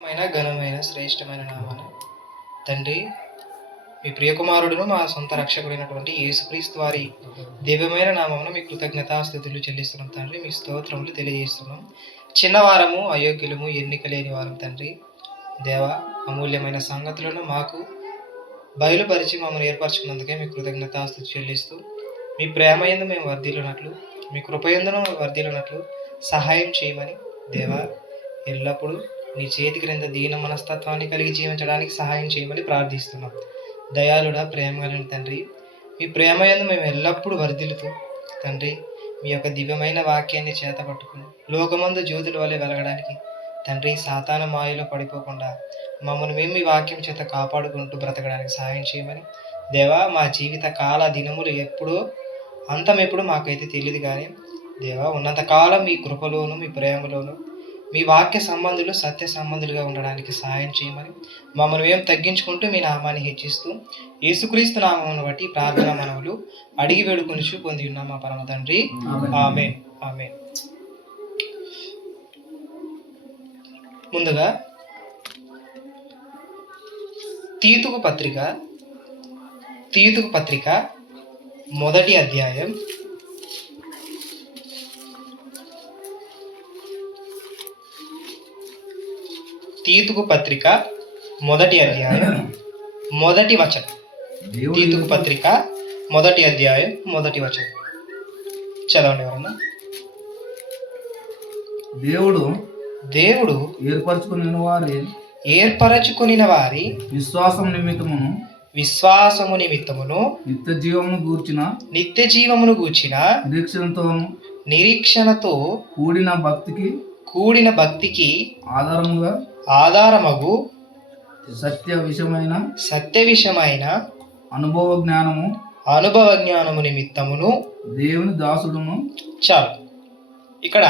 ఘనమైన శ్రేష్టమైన నామాన తండ్రి, మీ ప్రియకుమారుడును మా సొంత రక్షకుడైనటువంటి యేసుక్రీస్తు వారి దివ్యమైన నామమున మీ కృతజ్ఞతాస్తుతులు చెల్లిస్తున్నాం తండ్రి. మీ స్తోత్రములు తెలియజేస్తున్నాం. చిన్నవారము, అయోగ్యులము, ఎన్నిక లేని వారం తండ్రి. దేవ, అమూల్యమైన సంగతులను మాకు బయలుపరిచి మమ్మల్ని ఏర్పరచుకున్నందుకే మీ కృతజ్ఞతాస్తుతి చెల్లిస్తూ, మీ ప్రేమ యందు మేము వర్ధిల్లునట్లు, మీ కృపయందును వర్ధిల్లునట్లు సహాయం చేయమని దేవా, ఎల్లప్పుడూ నీ చేతి క్రింద దీన మనస్తత్వాన్ని కలిగి జీవించడానికి సహాయం చేయమని ప్రార్థిస్తున్నాం. దయాళుడా, ప్రేమ కలిగిన తండ్రి, మీ ప్రేమ యందు మేము ఎల్లప్పుడూ వర్ధిల్లుతూ తండ్రి, మీ యొక్క దివ్యమైన వాక్యాన్ని చేత పట్టుకుని లోకమందు జ్యోతుల వలె వెలగడానికి తండ్రి, సాతాన మాయలో పడిపోకుండా మమ్మల్ని మేము మీ వాక్యం చేత కాపాడుకుంటూ బ్రతకడానికి సహాయం చేయమని దేవా, మా జీవిత కాల దినములు ఎప్పుడో అంతం ఎప్పుడు మాకైతే తెలియదు, కానీ దేవా, ఉన్నంతకాలం మీ కృపలోను, మీ ప్రేమలోను, మీ వాక్య సంబంధులు సత్య సంబంధులుగా ఉండడానికి సహాయం చేయమని మమ్మల్ని మేము తగ్గించుకుంటూ మీ నామాన్ని హెచ్చిస్తూ యేసుక్రీస్తు నామమును బట్టి ప్రార్థన మనవులు అడిగి వేడుకొని పొంది ఉన్నాం మా పరమ తండ్రి. ఆమేన్. ఆమేన్. ముందుగా తీతుకు పత్రిక మొదటి అధ్యాయం 1వ వచనం. తీతుకు పత్రిక 1వ అధ్యాయం 1వ వచనం చదవండి ఎవరన్నా. దేవుడు ఏర్పరచుకుని వారి విశ్వాసము నిమిత్తమును నిత్య జీవమును గూర్చిన నిరీక్షణతో కూడిన భక్తికి ఆధారమగు సత్య విషయమైన అనుభవ జ్ఞానము నిమిత్తమును దేవుని దాసుడును. చాలు. ఇక్కడ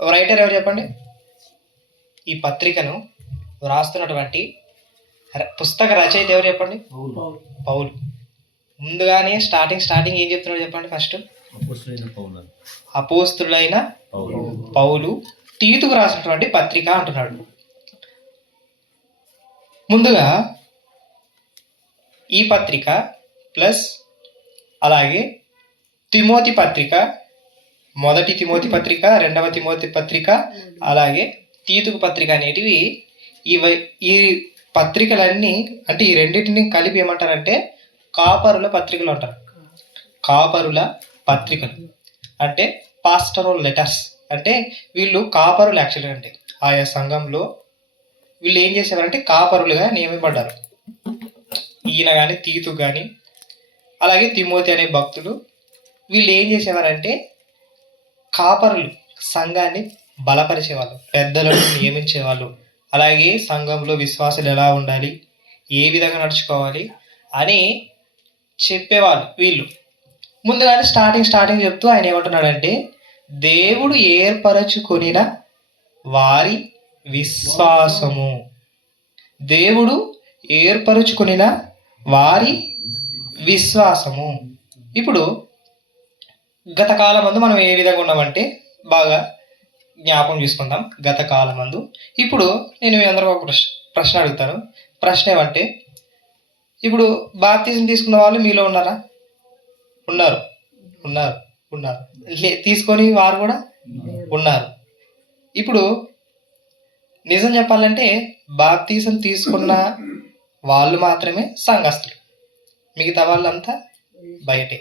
రైటర్ ఎవరు చెప్పండి? ఈ పత్రికను వ్రాస్తున్నటువంటి పుస్తక రచయిత ఎవరు చెప్పండి? పౌలు. ముందుగానే స్టార్టింగ్ ఏం చెప్తున్నాడు చెప్పండి? ఫస్ట్ అపోస్తులైన పౌలు తీతుకు రాసినటువంటి పత్రిక అంటున్నాడు. ముందుగా ఈ పత్రిక ప్లస్ అలాగే తిమోతి పత్రిక, 1 తిమోతి పత్రిక, 2వ తిమోతి పత్రిక, అలాగే తీతుకు పత్రిక అనేటివి ఈ పత్రికలన్నీ అంటే ఈ రెండింటిని కలిపి ఏమంటారంటే కాపరుల పత్రికలు అంటారు. కాపరుల పత్రికలు అంటే పాస్టరల్ లెటర్స్. అంటే వీళ్ళు కాపరులు యాక్చువల్గా. అంటే ఆయా సంఘంలో వీళ్ళు ఏం చేసేవారంటే కాపరులుగా నియమింపడ్డారు. ఈయన కానీ, తీతు కానీ, అలాగే తిమోతి అనే భక్తులు వీళ్ళు ఏం చేసేవారంటే కాపరులు, సంఘాన్ని బలపరిచేవాళ్ళు, పెద్దలను నియమించేవాళ్ళు. అలాగే సంఘంలో విశ్వాసులు ఎలా ఉండాలి, ఏ విధంగా నడుచుకోవాలి అని చెప్పేవాళ్ళు వీళ్ళు. ముందుగానే స్టార్టింగ్ చెప్తూ ఆయన ఏమంటున్నాడంటే దేవుడు ఏర్పరచుకొనిన వారి విశ్వాసము. దేవుడు ఏర్పరచుకొనిన వారి విశ్వాసము. ఇప్పుడు గత కాలమందు మనం ఏ విధంగా ఉన్నామంటే బాగా జ్ఞాపకం చేసుకుంటాం. గత కాలమందు ఇప్పుడు నేను మీ అందరూ ఒక ప్రశ్న అడుగుతాను. ప్రశ్న ఏమంటే, ఇప్పుడు బాప్తిజం తీసుకున్న వాళ్ళు మీలో ఉన్నారా? ఉన్నారు. తీసుకొని వారు కూడా ఉన్నారు. ఇప్పుడు నిజం చెప్పాలంటే బాప్తిజం తీసుకున్న వాళ్ళు మాత్రమే సంఘస్థులు, మిగతా వాళ్ళంతా బయటే.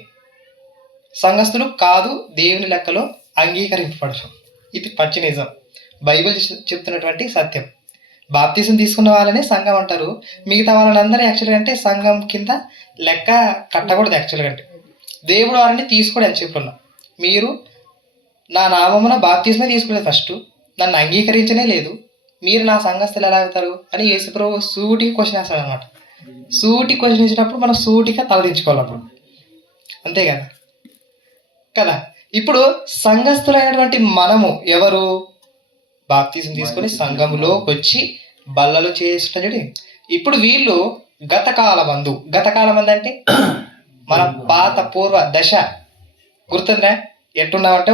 సంఘస్థులు కాదు, దేవుని లెక్కలో అంగీకరింపబడరు. ఇది పచ్చి నిజం, బైబిల్ చెప్తున్నటువంటి సత్యం. బాప్తిజం తీసుకున్న వాళ్ళనే సంఘం అంటారు, మిగతా వాళ్ళందరూ యాక్చువల్గా అంటే సంఘం కింద లెక్క కట్టకూడదు. యాక్చువల్గా అంటే దేవుడు వారిని తీసుకోడు అని చెప్పున్నాం. మీరు నా నామమున బాప్తిజమే తీసుకోలేదు, ఫస్ట్ నన్ను అంగీకరించనే లేదు, మీరు నా సంఘస్థులు ఎలా అవుతారు అని యేసుప్రభు సూటికి క్వశ్చన్ వేస్తాడు అనమాట. సూటి క్వశ్చన్ ఇచ్చినప్పుడు మనం సూటిగా తలదించుకోవాలి అప్పుడు, అంతే కదా. ఇప్పుడు సంఘస్థులైనటువంటి మనము ఎవరు? బాప్తిజం తీసుకొని సంఘములోకి వచ్చి బల్లలు చేస్తుంటే ఇప్పుడు వీళ్ళు గత కాలం అంటే మన పాత పూర్వ దశ గుర్తుందా? ఎట్టున్నామంటే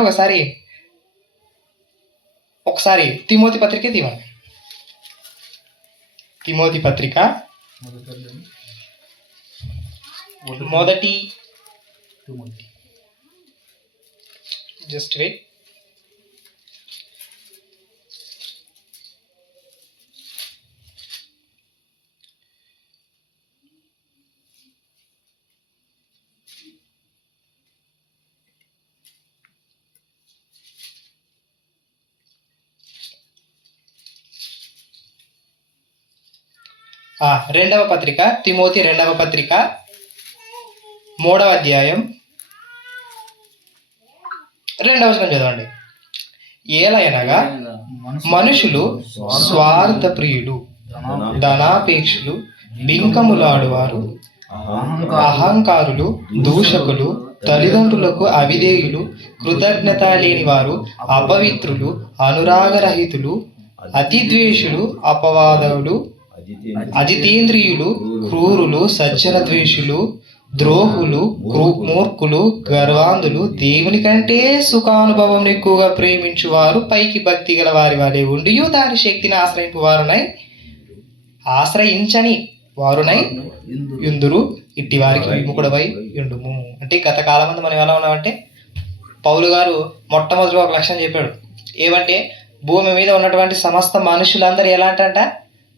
ఒకసారి తిమోతి పత్రిక తీవండి. తిమోతి పత్రిక మొదటి జస్ట్ వెయిట్. రెండవ పత్రిక తిమోతి రెండవ పత్రిక 3వ అధ్యాయం 2వ వచనం చదవండి. ఏలయనగా మనుషులు స్వార్థ ప్రియులు, ధనాపేక్షులు, బింకములాడువారు, అహంకారులు, దూషకులు, తల్లిదండ్రులకు అవిధేయులు, కృతజ్ఞత లేని వారు, అపవిత్రులు, అనురాగరహితులు, అతిద్వేషులు, అపవాదములు, అజితేంద్రియులు, క్రూరులు, సజ్జన ద్వేషులు, ద్రోహులు, మూర్ఖులు, గర్వాంధులు, దేవుని కంటే సుఖానుభవం ఎక్కువగా ప్రేమించువారు, పైకి భక్తి గల వారి వారే ఉండి దాని శక్తిని ఆశ్రయించని వారునై యుందురు, ఇట్టి వారికి విముఖుడవై యుండుము. అంటే గత కాలం మంది మనం ఎలా ఉన్నామంటే, పౌలు గారు మొట్టమొదటిగా ఒక లక్ష్యం చెప్పాడు. ఏమంటే భూమి మీద ఉన్నటువంటి సమస్త మనుషులందరూ ఎలాంటంట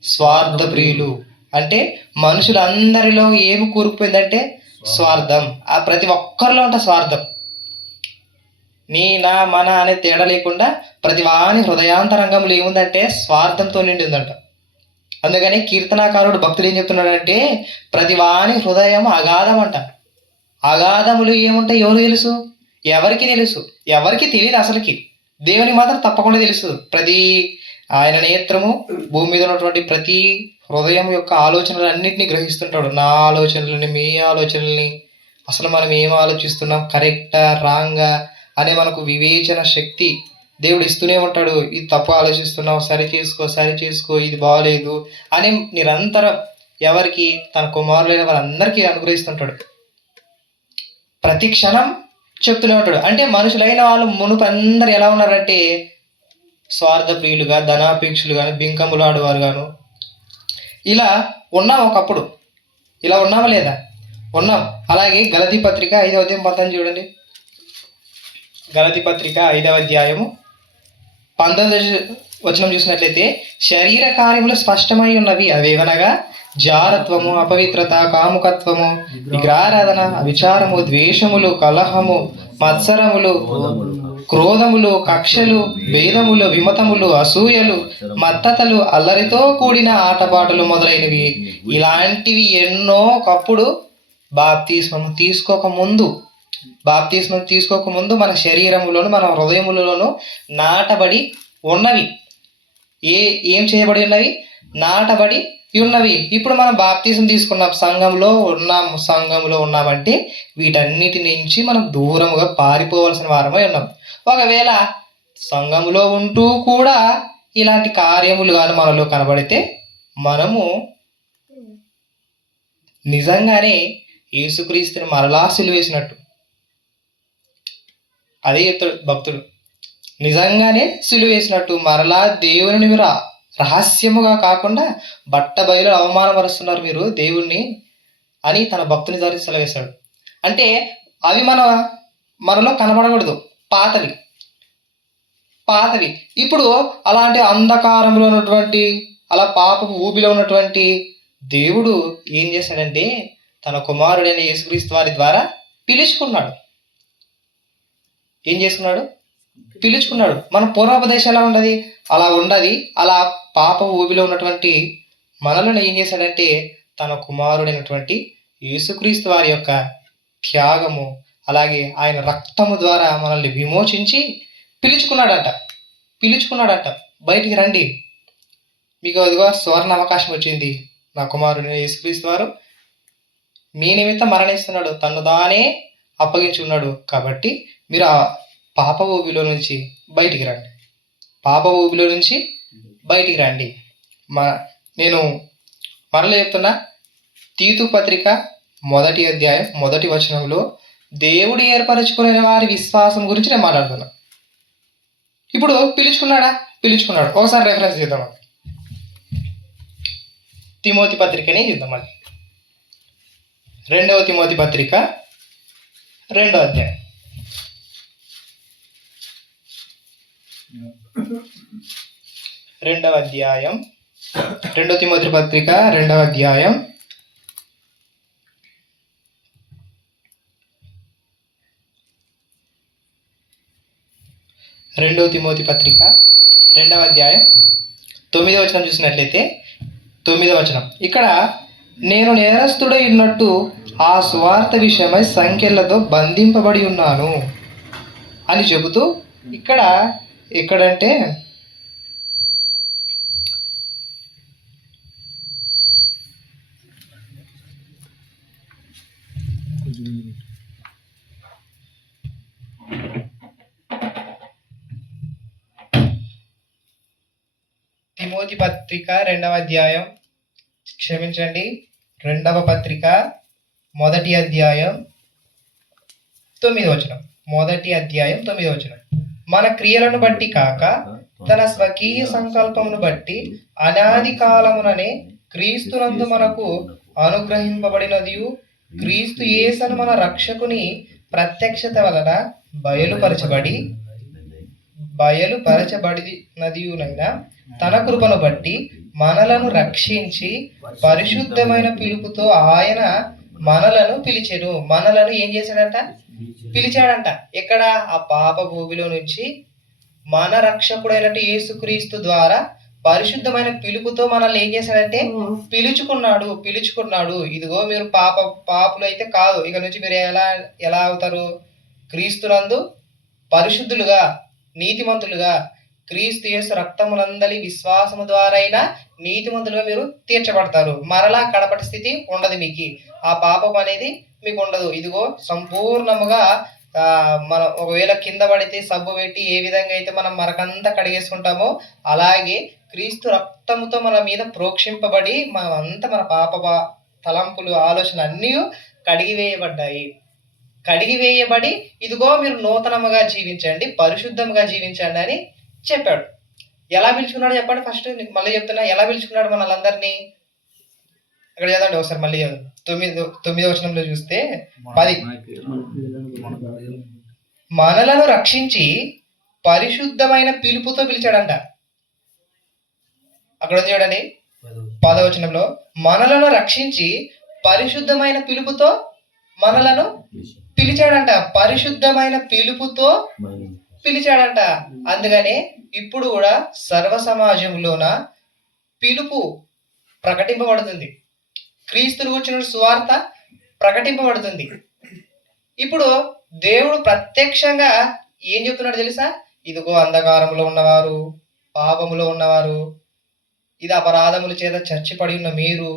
స్వార్థ ప్రియులు. అంటే మనుషులందరిలో ఏమి కూరుకుపోయిందంటే స్వార్థం. ఆ ప్రతి ఒక్కరిలో ఉంటే స్వార్థం. నీ నా మన అనే తేడా లేకుండా ప్రతి వాని హృదయాంతరంగంలో ఏముందంటే స్వార్థంతో నిండి ఉందంట. అందుకని కీర్తనాకారుడు భక్తుడు ఏం చెప్తున్నాడంటే, ప్రతి వాని హృదయం అగాధం అంట. అగాధములు ఏముంటాయి ఎవరు తెలుసు? ఎవరికి తెలుసు? ఎవరికి తెలియదు అసలుకి. దేవునికి మాత్రం తప్పకుండా తెలుసు. ప్రతి ఆయన నేత్రము భూమి మీద ఉన్నటువంటి ప్రతి హృదయం యొక్క ఆలోచనలు అన్నింటినీ గ్రహిస్తుంటాడు. నా ఆలోచనలని, మీ ఆలోచనల్ని, అసలు మనం ఏం ఆలోచిస్తున్నాం, కరెక్టా రాంగా అనే మనకు వివేచన శక్తి దేవుడు ఇస్తూనే ఉంటాడు. ఇది తప్పు ఆలోచిస్తున్నావు, సరి చేసుకో, ఇది బాగలేదు అని నిరంతరం ఎవరికి తన కుమారులైన వాళ్ళందరికీ అనుగ్రహిస్తుంటాడు. ప్రతి క్షణం చెప్తూనే ఉంటాడు. అంటే మనుషులైన వాళ్ళు మునుపు అందరు ఎలా ఉన్నారంటే స్వార్థ ప్రియులుగా, ధనాపేక్షులు గాను, బింకములు ఆడేవారు గాను ఇలా ఉన్నాం. ఒకప్పుడు ఇలా ఉన్నామా లేదా? ఉన్నాం. అలాగే గలతీ పత్రిక 5వ అధ్యాయం 19 చూడండి. గలతీ పత్రిక 5వ అధ్యాయము 19 వచనం చూసినట్లయితే, శరీర కార్యములు స్పష్టమై ఉన్నవి. అవేవనగా జారత్వము, అపవిత్రత, కాముకత్వము, విగ్రహారాధన, అవిచారము, ద్వేషములు, కలహము, మత్సరములు, క్రోధములు, కక్షలు, భేదములు, విమతములు, అసూయలు, మత్తతలు, అల్లరితో కూడిన ఆటపాటలు మొదలైనవి. ఇలాంటివి ఎన్నో ఒకప్పుడు బాప్తిస్మం తీసుకోకముందు మన శరీరములోను మన హృదయములలోను నాటబడి ఉన్నవి. ఏం చేయబడి ఉన్నవి? నాటబడి ఉన్నవి. ఇప్పుడు మనం బాప్తిజం తీసుకున్నాం, సంఘంలో ఉన్నామంటే వీటన్నిటి నుంచి మనం దూరముగా పారిపోవలసిన వారమై ఉన్నాం. ఒకవేళ సంఘములో ఉంటూ కూడా ఇలాంటి కార్యములు కానీ మనలో కనబడితే మనము నిజంగానే యేసుక్రీస్తుని మరలా సిలువేసినట్టు. అదే చెప్తాడు భక్తుడు, నిజంగానే సిలువేసినట్టు మరలా దేవుని మీరు రహస్యముగా కాకుండా బట్ట బయలు అవమానపరుస్తున్నారు మీరు దేవుణ్ణి అని తన భక్తుని ద్వారా సెలవేశాడు. అంటే అవి మనలో కనబడకూడదు, పాతవి. ఇప్పుడు అలాంటి అంధకారంలో ఉన్నటువంటి, అలా పాపపు ఊబిలో ఉన్నటువంటి దేవుడు ఏం చేశాడంటే తన కుమారుడైన యేసుక్రీస్తు వారి ద్వారా పిలుచుకున్నాడు. ఏం చేసుకున్నాడు? పిలుచుకున్నాడు. మన పూర్వోపదేశం ఎలా ఉండదు? అలా ఉండదు. అలా పాప ఊబిలో ఉన్నటువంటి మనలను ఏం చేశాడంటే తన కుమారుడైనటువంటి యేసుక్రీస్తు వారి యొక్క త్యాగము, అలాగే ఆయన రక్తము ద్వారా మనల్ని విమోచించి పిలుచుకున్నాడట. బయటికి రండి, మీకు అదిగో సువర్ణ అవకాశం వచ్చింది. నా కుమారుడైన యేసుక్రీస్తు వారు మీ నిమిత్తం మరణిస్తున్నాడు, తను తానే అప్పగించుకున్నాడు. కాబట్టి మీరు ఆ పాప ఊబిలో నుంచి బయటికి రండి. నేను మరలా చెప్తున్నా, తీతు పత్రిక 1వ అధ్యాయం 1వ వచనంలో దేవుడు ఏర్పరచుకునే వారి విశ్వాసం గురించి నేను మాట్లాడుతున్నా. ఇప్పుడు పిలుచుకున్నాడు. ఒకసారి రెఫరెన్స్ చేద్దాం. తిమోతి పత్రికని చూద్దామండి. 2వ తిమోతి పత్రిక 2వ అధ్యాయం. 2వ అధ్యాయం 2వ తిమోతి పత్రిక 2వ అధ్యాయం 2వ తిమోతి పత్రిక 2వ అధ్యాయం 9వ వచనం చూసినట్లయితే 9వ వచనం, ఇక్కడ నేను నేరస్తుడై ఉన్నట్టు ఆ సువార్త విషయమై సంఖ్యలతో బంధింపబడి ఉన్నాను అని చెబుతూ ఎక్కడంటే తిమోతి పత్రిక 2వ అధ్యాయం, క్షమించండి, 2వ పత్రిక 1వ అధ్యాయం 9వ వచనం. 1వ అధ్యాయం 9వ వచనం, మన క్రియలను బట్టి కాక తన స్వకీయ సంకల్పమును బట్టి అనాది కాలముననే క్రీస్తునందు మనకు అనుగ్రహింపబడినదియు క్రీస్తు యేసును మన రక్షకుని ప్రత్యక్షత వలన బయలుపరచబడినదియునైనా తన కృపను బట్టి మనలను రక్షించి పరిశుద్ధమైన పిలుపుతో ఆయన మనలను పిలిచెను. మనలను ఏం చేశాడంట? పిలిచాడంట. ఎక్కడ? ఆ పాప భూమిలో నుంచి మన రక్షకుడైనట్టు యేసుక్రీస్తు ద్వారా పరిశుద్ధమైన పిలుపుతో మనల్ని ఏం చేశాడంటే పిలుచుకున్నాడు. ఇదిగో మీరు పాపులు అయితే కాదు, ఇక నుంచి మీరు ఎలా అవుతారు? క్రీస్తునందు పరిశుద్ధులుగా, నీతిమంతులుగా, క్రీస్తు యేసు రక్తమునందలి విశ్వాసము ద్వారైనా నీతిమంతులుగా మీరు తీర్చబడతారు. మరలా కడపటి స్థితి ఉండదు మీకు, ఆ పాపం అనేది మీకు ఉండదు. ఇదిగో సంపూర్ణముగా మనం ఒకవేళ కింద పడితే సబ్బు పెట్టి ఏ విధంగా అయితే మనం మరకంతా కడిగేసుకుంటామో అలాగే క్రీస్తు రక్తముతో మన మీద ప్రోక్షింపబడి మన పాప తలంపులు, ఆలోచనలు అన్నీ కడిగివేయబడి ఇదిగో మీరు నూతనముగా జీవించండి, పరిశుద్ధముగా జీవించండి అని చెప్పాడు. ఎలా పిలుచుకున్నాడు చెప్పండి? ఫస్ట్ మళ్ళీ చెప్తున్నా, ఎలా పిలుచుకున్నాడు మనల్ని? అక్కడ చదవండి ఒకసారి, మళ్ళీ 9వ వచనంలో చూస్తే 10, మనలను రక్షించి పరిశుద్ధమైన పిలుపుతో పిలిచాడంట. అక్కడ ఉంది చూడండి 10వ వచనంలో, మనలను రక్షించి పరిశుద్ధమైన పిలుపుతో మనలను పిలిచాడంట. పరిశుద్ధమైన పిలుపుతో పిలిచాడంట. అందుకనే ఇప్పుడు కూడా సర్వ సమాజంలోన పిలుపు ప్రకటింపబడుతుంది, క్రీస్తును గూర్చిన సువార్త ప్రకటింపబడుతుంది. ఇప్పుడు దేవుడు ప్రత్యక్షంగా ఏం చెప్తున్నాడు తెలుసా? ఇదిగో అంధకారంలో ఉన్నవారు, పాపములో ఉన్నవారు, ఇది అపరాధముల చేత చచ్చిపడి ఉన్న మీరు,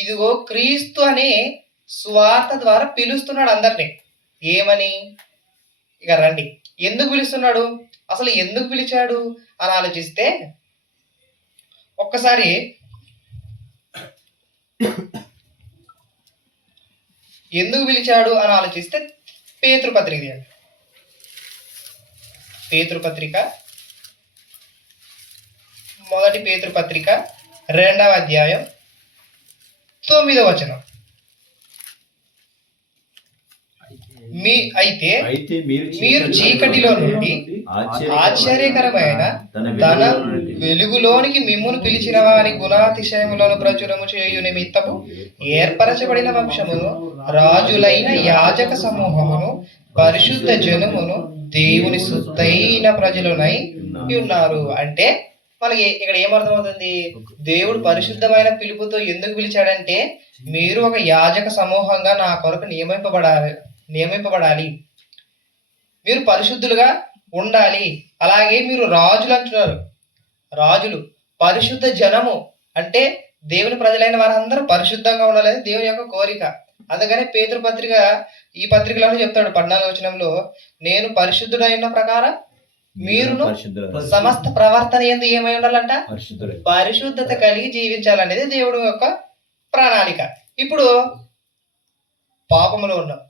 ఇదిగో క్రీస్తు అనే సువార్త ద్వారా పిలుస్తున్నాడు అందరినీ. ఏమని? ఇక రండి. ఎందుకు పిలుస్తున్నాడు? అసలు ఎందుకు పిలిచాడు అని ఆలోచిస్తే, ఒక్కసారి ఎందుకు పిలిచాడు అని ఆలోచిస్తే పేతురుపత్రిక, మొదటి పేతురుపత్రిక 2వ అధ్యాయం 9వ వచనం, అయితే మీరు చీకటిలో నుండి ఆశ్చర్యకరమైన తన వెలుగులోనికి మిమ్మును పిలిచిన వారి గుణాతిశయములను ప్రచురము చేయు నిమిత్తము ఏర్పరచబడిన వంశమును, రాజులైన యాజక సమూహమును, పరిశుద్ధ జనమును, దేవుని సొత్తైన ప్రజలునై ఉన్నారు. అంటే మనకి ఇక్కడ ఏమర్థమవుతుంది? దేవుడు పరిశుద్ధమైన పిలుపుతో ఎందుకు పిలిచాడంటే, మీరు ఒక యాజక సమూహంగా నా కొరకు నియమింపబడాలి, మీరు పరిశుద్ధులుగా ఉండాలి. అలాగే మీరు రాజులు అంటున్నారు, రాజులు, పరిశుద్ధ జనము అంటే దేవుని ప్రజలైన వారందరూ పరిశుద్ధంగా ఉండాలని దేవుని యొక్క కోరిక. అందుకనే పేతురు పత్రిక ఈ పత్రికలను చెప్తాడు 14వ వచనంలో, నేను పరిశుద్ధుడైన ప్రకారం మీరును సమస్త ప్రవర్తన యందు ఏమై ఉండాలంట? పరిశుద్ధత కలిగి జీవించాలనేది దేవుడు యొక్క ప్రణాళిక. ఇప్పుడు పాపములో ఉన్నాం,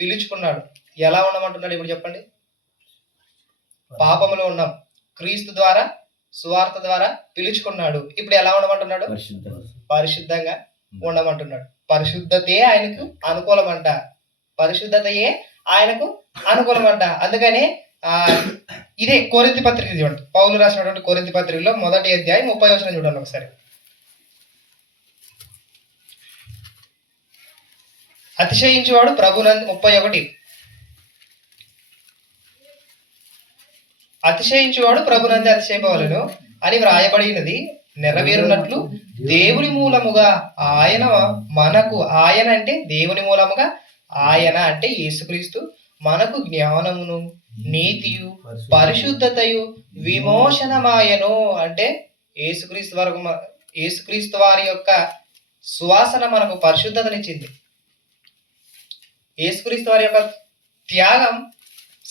పిలుచుకున్నాడు. ఎలా ఉండమంటున్నాడు ఇప్పుడు చెప్పండి? పాపములో ఉన్నాం, క్రీస్తు ద్వారా సువార్త ద్వారా పిలుచుకున్నాడు. ఇప్పుడు ఎలా ఉండమంటున్నాడు? పరిశుద్ధంగా ఉండమంటున్నాడు. పరిశుద్ధతే ఆయనకు అనుకూలమంట. పరిశుద్ధతయే ఆయనకు అనుకూలమంట. అందుకని ఇదే కొరింథీ పత్రిక చూడండి. పౌలు రాసినటువంటి కొరింథీ పత్రికలో 1వ అధ్యాయం 30వ వచనం చూడండి ఒకసారి. అతిశయించువాడు ప్రభునందు 31 అతిశయించువాడు ప్రభునందు అతిశయింపవలెను అని వ్రాయబడినది నెరవేరునట్లు దేవుని మూలముగా ఆయన మనకు, ఆయన అంటే దేవుని మూలముగా, ఆయన అంటే యేసుక్రీస్తు మనకు జ్ఞానమును నీతియు పరిశుద్ధతయు విమోచనమాయను. అంటే యేసుక్రీస్తు వారి యొక్క సువాసన మనకు పరిశుద్ధతనిచ్చింది. యేసుక్రీస్తు వారి యొక్క త్యాగం,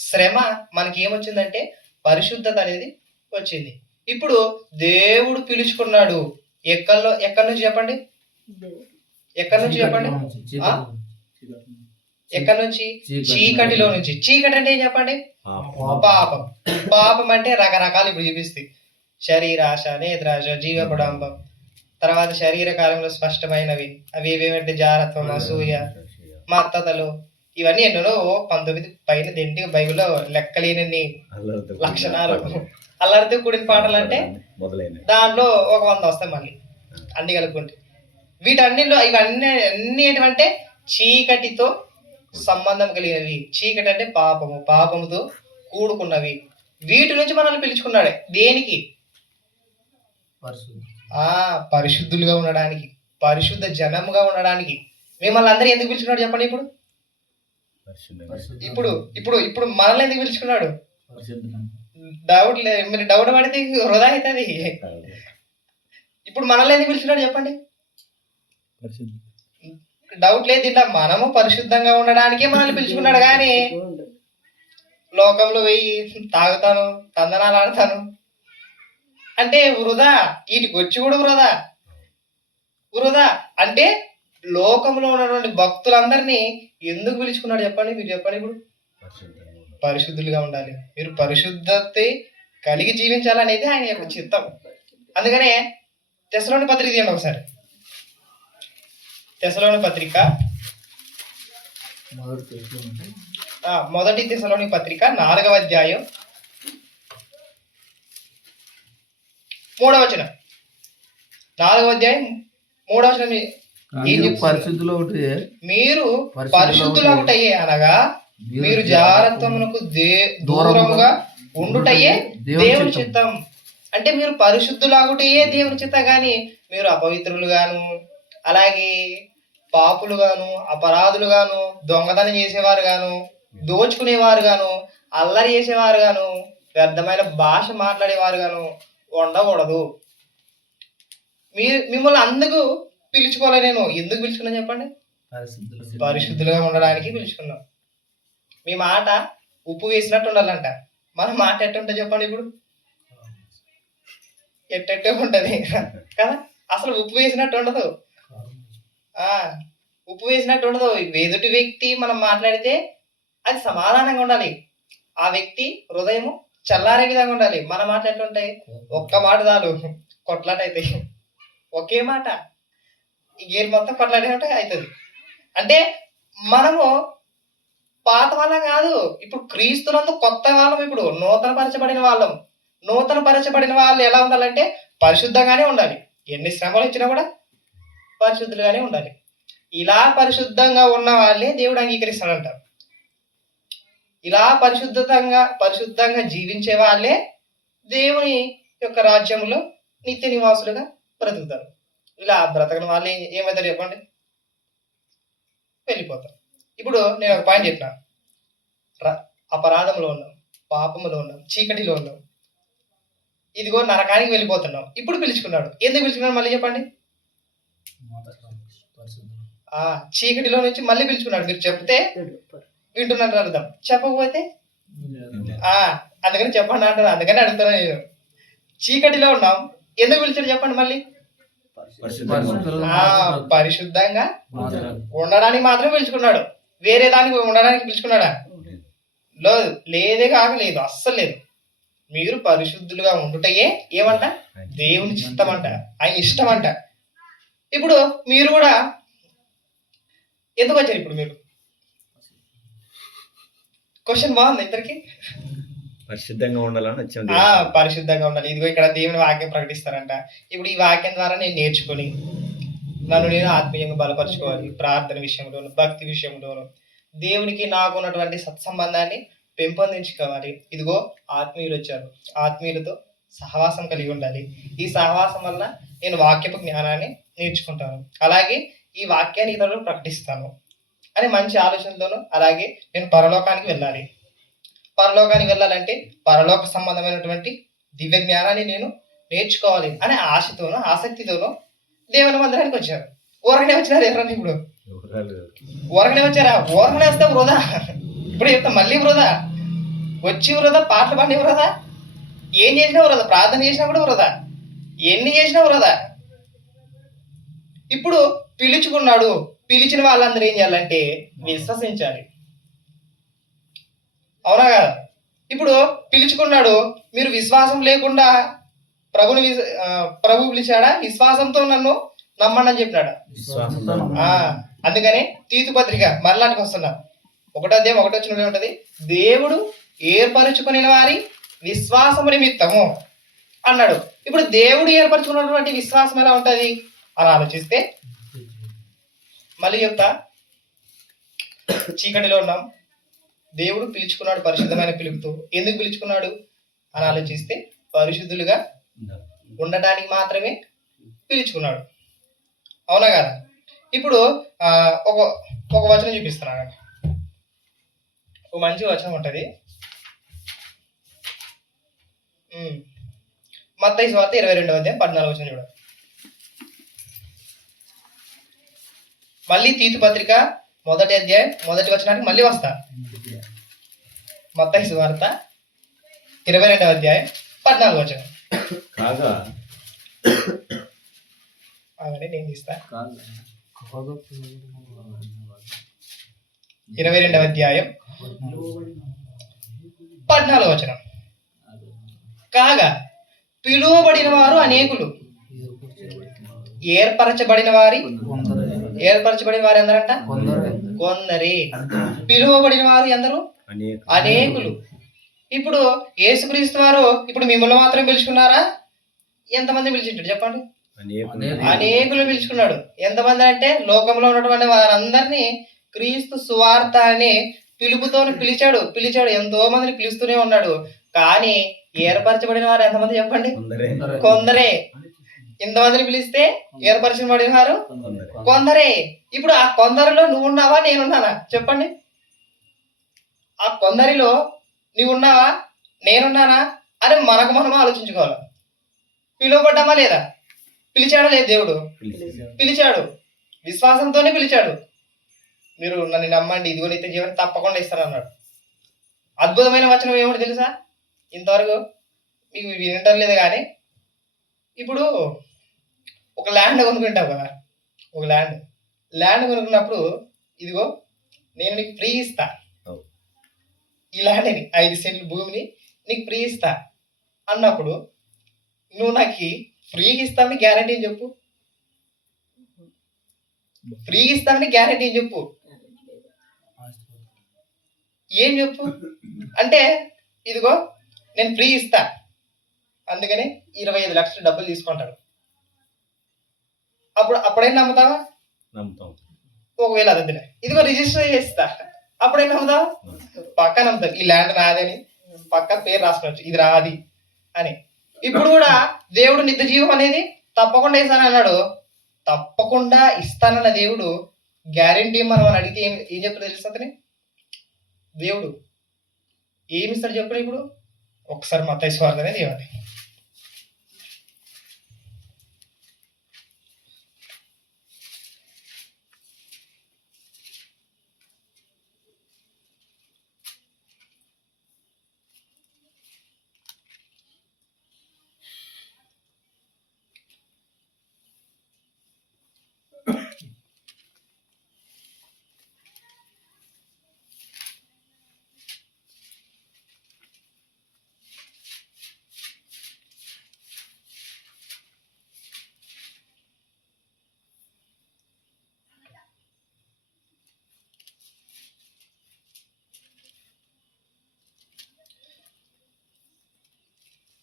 శ్రమ మనకి ఏమొచ్చిందంటే పరిశుద్ధత అనేది వచ్చింది. ఇప్పుడు దేవుడు పిలుచుకున్నాడు. ఎక్కడి నుంచి చెప్పండి? ఎక్కడి నుంచి చెప్పండి? ఎక్కడి నుంచి? చీకటిలో నుంచి. చీకటి అంటే ఏం చెప్పండి? పాపం. పాపం అంటే రకరకాలు ఇప్పుడు చూపిస్తాయి. శరీరాశ, నేత్రాశ, జీవపడాంబం, తర్వాత శరీర కాలంలో స్పష్టమైనవి. అవి ఏవేమంటే జారత్వం, అసూయ, మత్తతలు, ఇవన్నీ ఎన్నో 19 పైన దింటికి బైబిల్లో లెక్కలేనన్ని లక్షణాలు. అల్లరితో కూడిన పాటలు అంటే దాంట్లో ఒక 100 వస్తాయి మళ్ళీ అన్ని కలుపుకుంటే. వీటన్నిలో ఇవన్నీ ఏంటంటే చీకటితో సంబంధం కలిగినవి. చీకటి అంటే పాపము, పాపముతో కూడుకున్నవి. వీటి నుంచి మనల్ని పిలుచుకున్నాడే దేనికి? పరిశుద్ధులుగా ఉండడానికి, పరిశుద్ధ జనముగా ఉండడానికి. మిమ్మల్ని అందరూ ఎందుకు పిలుచుకున్నాడు చెప్పండి? ఇప్పుడు ఇప్పుడు ఇప్పుడు మనల్ని ఎందుకు పిలుచుకున్నాడు? మీరు డౌట్ పడితే వృధా అవుతుంది. ఇప్పుడు మనల్ని ఎందుకు పిలుచుకున్నాడు చెప్పండి? డౌట్ లేదు. ఇలా మనము పరిశుద్ధంగా ఉండడానికే మనల్ని పిలుచుకున్నాడు. కానీ లోకంలో పోయి తాగుతాను, తందనాలు ఆడతాను అంటే వృధా. వీటికి వచ్చి కూడా వృధా. అంటే లోకంలో ఉన్నటువంటి భక్తులందరినీ ఎందుకు పిలుచుకున్నాడు చెప్పండి? మీరు చెప్పండి. ఇప్పుడు పరిశుద్ధులుగా ఉండాలి, మీరు పరిశుద్ధత కలిగి జీవించాలనేది ఆయన యొక్క చిత్తం. అందుకనే తెస్సలోని పత్రిక తీయండి ఒకసారి. తెస్సలోని పత్రిక, మొదటి తెస్సలోని పత్రిక 4వ అధ్యాయం 3వ వచనం. 4వ అధ్యాయం 3వ వచనం. మీరు పరిశుద్ధులగుటయే అనగా మీరు జారత్వమునకు దూరముగా ఉండుటయే దేవుని చిత్తం. అంటే మీరు పరిశుద్ధులాగుటయే దేవుని చిత్తం. కానీ మీరు అపవిత్రులుగాను, అలాగే పాపులుగాను, అపరాధులుగాను, దొంగతనం చేసేవారు గాను, దోచుకునేవారు గాను, అల్లరి చేసేవారు గాను, వ్యర్థమైన భాష మాట్లాడేవారు గాను ఉండకూడదు. మిమ్మల్ని అందుకు పిలుచుకోవాలి. నేను ఎందుకు పిలుచుకున్నాను చెప్పండి? పరిశుద్ధులుగా ఉండడానికి పిలుచుకున్నాం. మీ మాట ఉప్పు వేసినట్టు ఉండాలంట. మన మాట ఎట్టుంటుంది చెప్పండి? ఇప్పుడు ఎట్టెట్టే ఉంటది కదా. అసలు ఉప్పు వేసినట్టు ఉండదు. ఉప్పు వేసినట్టు ఉండదు. ఎదుటి వ్యక్తి మనం మాట్లాడితే అది సమాధానంగా ఉండాలి. ఆ వ్యక్తి హృదయము చల్లారే విధంగా ఉండాలి. మన మాటలు ఎట్లుంటాయి? ఒక్క మాట చాలు, కొట్లాట అవుతాయి. ఒకే మాట ఈ గేర్ మొత్తం కొట్లాడినట్టు అవుతుంది. అంటే మనము పాత వాళ్ళం కాదు, ఇప్పుడు క్రీస్తునందు కొత్త వాళ్ళం. ఇప్పుడు నూతన పరచబడిన వాళ్ళు ఎలా ఉండాలంటే పరిశుద్ధంగానే ఉండాలి. ఎన్ని శ్రమలు ఇచ్చినా కూడా పరిశుద్ధులుగానే ఉండాలి. ఇలా పరిశుద్ధంగా ఉన్న వాళ్ళే దేవుడు అంగీకరిస్తాడంట. ఇలా పరిశుద్ధంగా జీవించే వాళ్ళే దేవుని యొక్క రాజ్యంలో నిత్య నివాసులుగా బ్రతుకుతారు. ఇలా బ్రతకని వాళ్ళు ఏమవుతారు చెప్పండి? వెళ్ళిపోతారు. ఇప్పుడు నేను ఒక పాయింట్ చెప్పిన, అపరాధంలో ఉన్నాం, పాపములో ఉన్నాం, చీకటిలో ఉన్నాం, ఇదిగో నరకానికి వెళ్ళిపోతున్నాం. ఇప్పుడు పిలుచుకున్నాడు. ఎందుకు పిలుచుకున్నాడు మళ్ళీ చెప్పండి? చీకటిలో నుంచి మళ్ళీ పిలుచుకున్నాడు. మీరు చెప్తే వింటున్నారు అర్థం, చెప్పకపోతే అందుకని చెప్పండి అంటారు. అందుకని అడుగుతున్నాను నేను. చీకటిలో ఉన్నాం, ఎందుకు పిలిచాడు చెప్పండి మళ్ళీ? పరిశుద్ధంగా ఉండడానికి మాత్రం పిలుచుకున్నాడు. వేరే దానికి ఉండడానికి పిలుచుకున్నాడా? లేదు, లేదే కాకలేదు, అస్సలు లేదు. మీరు పరిశుద్ధులుగా ఉండుటయే ఏమంట? దేవుని చిత్తం అంట, ఆయన ఇష్టం అంట. ఇప్పుడు మీరు కూడా ఎందుకు వచ్చారు? ఇప్పుడు మీరు క్వశ్చన్ బాగుంది ఇద్దరికి. పరిశుద్ధంగా ఉండాలని వచ్చాం. పరిశుద్ధంగా ఉండాలి. ఇదిగో ఇక్కడ దేవుని వాక్యం ప్రకటిస్తారంట. ఇప్పుడు ఈ వాక్యం ద్వారా నేను నేర్చుకొని నన్ను నేను ఆత్మీయంగా బలపరచుకోవాలి. ప్రార్థన విషయంలోను, భక్తి విషయంలోను దేవునికి నాకు ఉన్నటువంటి సత్సంబంధాన్ని పెంపొందించుకోవాలి. ఇదిగో ఆత్మీయులు వచ్చారు, ఆత్మీయులతో సహవాసం కలిగి ఉండాలి. ఈ సహవాసం వల్ల నేను వాక్యపు జ్ఞానాన్ని నేర్చుకుంటాను, అలాగే ఈ వాక్యాన్ని ఇతరులకు ప్రకటిస్తాను అని మంచి ఆలోచనతోను. అలాగే నేను పరలోకానికి వెళ్ళాలి. పరలోకానికి వెళ్ళాలంటే పరలోక సంబంధమైనటువంటి దివ్య జ్ఞానాన్ని నేను నేర్చుకోవాలి అనే ఆశతోనూ ఆసక్తితోనూ దేవుని మందిరానికి వచ్చారు. ఊరకనే వచ్చినారు ఎవరన్నా? ఇప్పుడు ఊరకనే వచ్చారా? ఊరకనే వస్తే వృధా. ఇప్పుడు చెప్తా మళ్ళీ వృధా. వచ్చి వృధా, పాటలు పాడిన వృధా, ఏం చేసినా వృధా, ప్రార్థన చేసినా కూడా వృధా, ఎన్ని చేసినా వృధా. ఇప్పుడు పిలుచుకున్నాడు, పిలిచిన వాళ్ళందరూ ఏం చేయాలంటే విశ్వసించాలి. అవునా కదా? ఇప్పుడు పిలుచుకున్నాడు, మీరు విశ్వాసం లేకుండా ప్రభు పిలిచాడా? విశ్వాసంతో నన్ను నమ్మండి అని చెప్పినాడు. అందుకని తీతు పత్రిక మరలాంటికి వస్తున్నా, 1వ అధ్యాయం 1వ వచనంలో ఉంటది, దేవుడు ఏర్పరచుకునే వారి విశ్వాసము నిమిత్తము అన్నాడు. ఇప్పుడు దేవుడు ఏర్పరచుకున్నటువంటి విశ్వాసం ఎలా ఉంటది అని ఆలోచిస్తే, మళ్ళీ చెప్తా, చీకటిలో ఉన్నాం, దేవుడు పిలుచుకున్నాడు పరిశుద్ధమైన పిలుపుతో. ఎందుకు పిలుచుకున్నాడు అని ఆలోచిస్తే, పరిశుద్ధులుగా ఉండటానికి మాత్రమే పిలుచుకున్నాడు. అవునా కదా? ఇప్పుడు ఒక వచనం చూపిస్తున్నాను. ఒక మంచి వచనం ఉంటది, మత్తయి సువార్త 22వ అధ్యాయం 14వ వచనం చూడండి. మళ్ళీ తీతు పత్రిక 1వ అధ్యాయం 1వ వచనానికి మళ్ళీ వస్తా. మత్తయి సువార్త 22వ అధ్యాయం 14వ వచనం. నేను తీస్తా. 22వ అధ్యాయం 14వ వచనం. కాగా పిలువబడిన వారు అనేకులు, ఏర్పరచబడిన వారు ఎందరంట? కొందరే. పిలువబడిన వారు ఎందరు? అనేకులు. ఇప్పుడు యేసుక్రీస్తు వారు ఇప్పుడు మిమ్మల్ని మాత్రం పిలుచుకున్నారా? ఎంతమంది పిలిచింటాడు చెప్పండి? అనేకులు పిలుచుకున్నాడు. ఎంతమంది అంటే లోకంలో ఉన్నటువంటి వారందరినీ క్రీస్తు సువార్త అనే పిలుపుతో పిలిచాడు. ఎంతో మందిని పిలుస్తూనే ఉన్నాడు. కానీ ఏర్పరచబడిన వారు ఎంతమంది చెప్పండి? కొందరే. ఇంతమందిని పిలిస్తే ఏర్పరచబడిన వారు కొందరే. ఇప్పుడు ఆ కొందరిలో నువ్వు ఉన్నావా, నేనున్నానా చెప్పండి? ఆ కొందరిలో నువ్వు ఉన్నావా, నేనున్నానా అని మనకు మనం ఆలోచించుకోవాలి. పిలువబడ్డామా లేదా? పిలిచాడా లేదు? దేవుడు పిలిచాడు, విశ్వాసంతోనే పిలిచాడు. మీరు నన్ను నమ్మండి, ఇదిగో నిత్య జీవనం తప్పకుండా ఇస్తానన్నాడు. అద్భుతమైన వచనం ఏమిటి తెలుసా? ఇంతవరకు మీకు వినటం లేదు కానీ, ఇప్పుడు ఒక ల్యాండ్ కొనుక్కుంటావు కదా, ఒక ల్యాండ్ కొనుక్కున్నప్పుడు ఇదిగో నేను నీకు ఫ్రీ ఇస్తా, ఈ ల్యాండ్ని 5 సెంట్లు భూమిని నీకు ఫ్రీ ఇస్తా అన్నప్పుడు నువ్వు నాకు ఫ్రీగా ఇస్తామని గ్యారంటీ ఏం చెప్పు? ఫ్రీగా ఇస్తామని గ్యారంటీ ఏం చెప్పు? ఏం చెప్పు? అంటే ఇదిగో నేను ఫ్రీ ఇస్తా, అందుకని 25 లక్షలు డబ్బులు తీసుకుంటాడు. అప్పుడైనా నమ్ముతావా? ఒకవేళ అదే ఇదిగో రిజిస్టర్ చేస్తా, అప్పుడైనా నమ్ముతావా? పక్కా నమ్ముతావు. ఈ ల్యాండ్ నాదని పక్కా పేరు రాసుకోవచ్చు, ఇది రాది అని. ఇప్పుడు కూడా దేవుడు నిత్య జీవం అనేది తప్పకుండా ఇస్తానన్నాడు. తప్పకుండా ఇస్తానన్న దేవుడు గ్యారంటీ మనం అని అడిగితే ఏం చెప్తాడు తెలుసు? అతని దేవుడు ఏమిస్తాడు చెప్పండి? ఇప్పుడు ఒకసారి మత్తయి సువార్త అనేది ఇవ్వండి.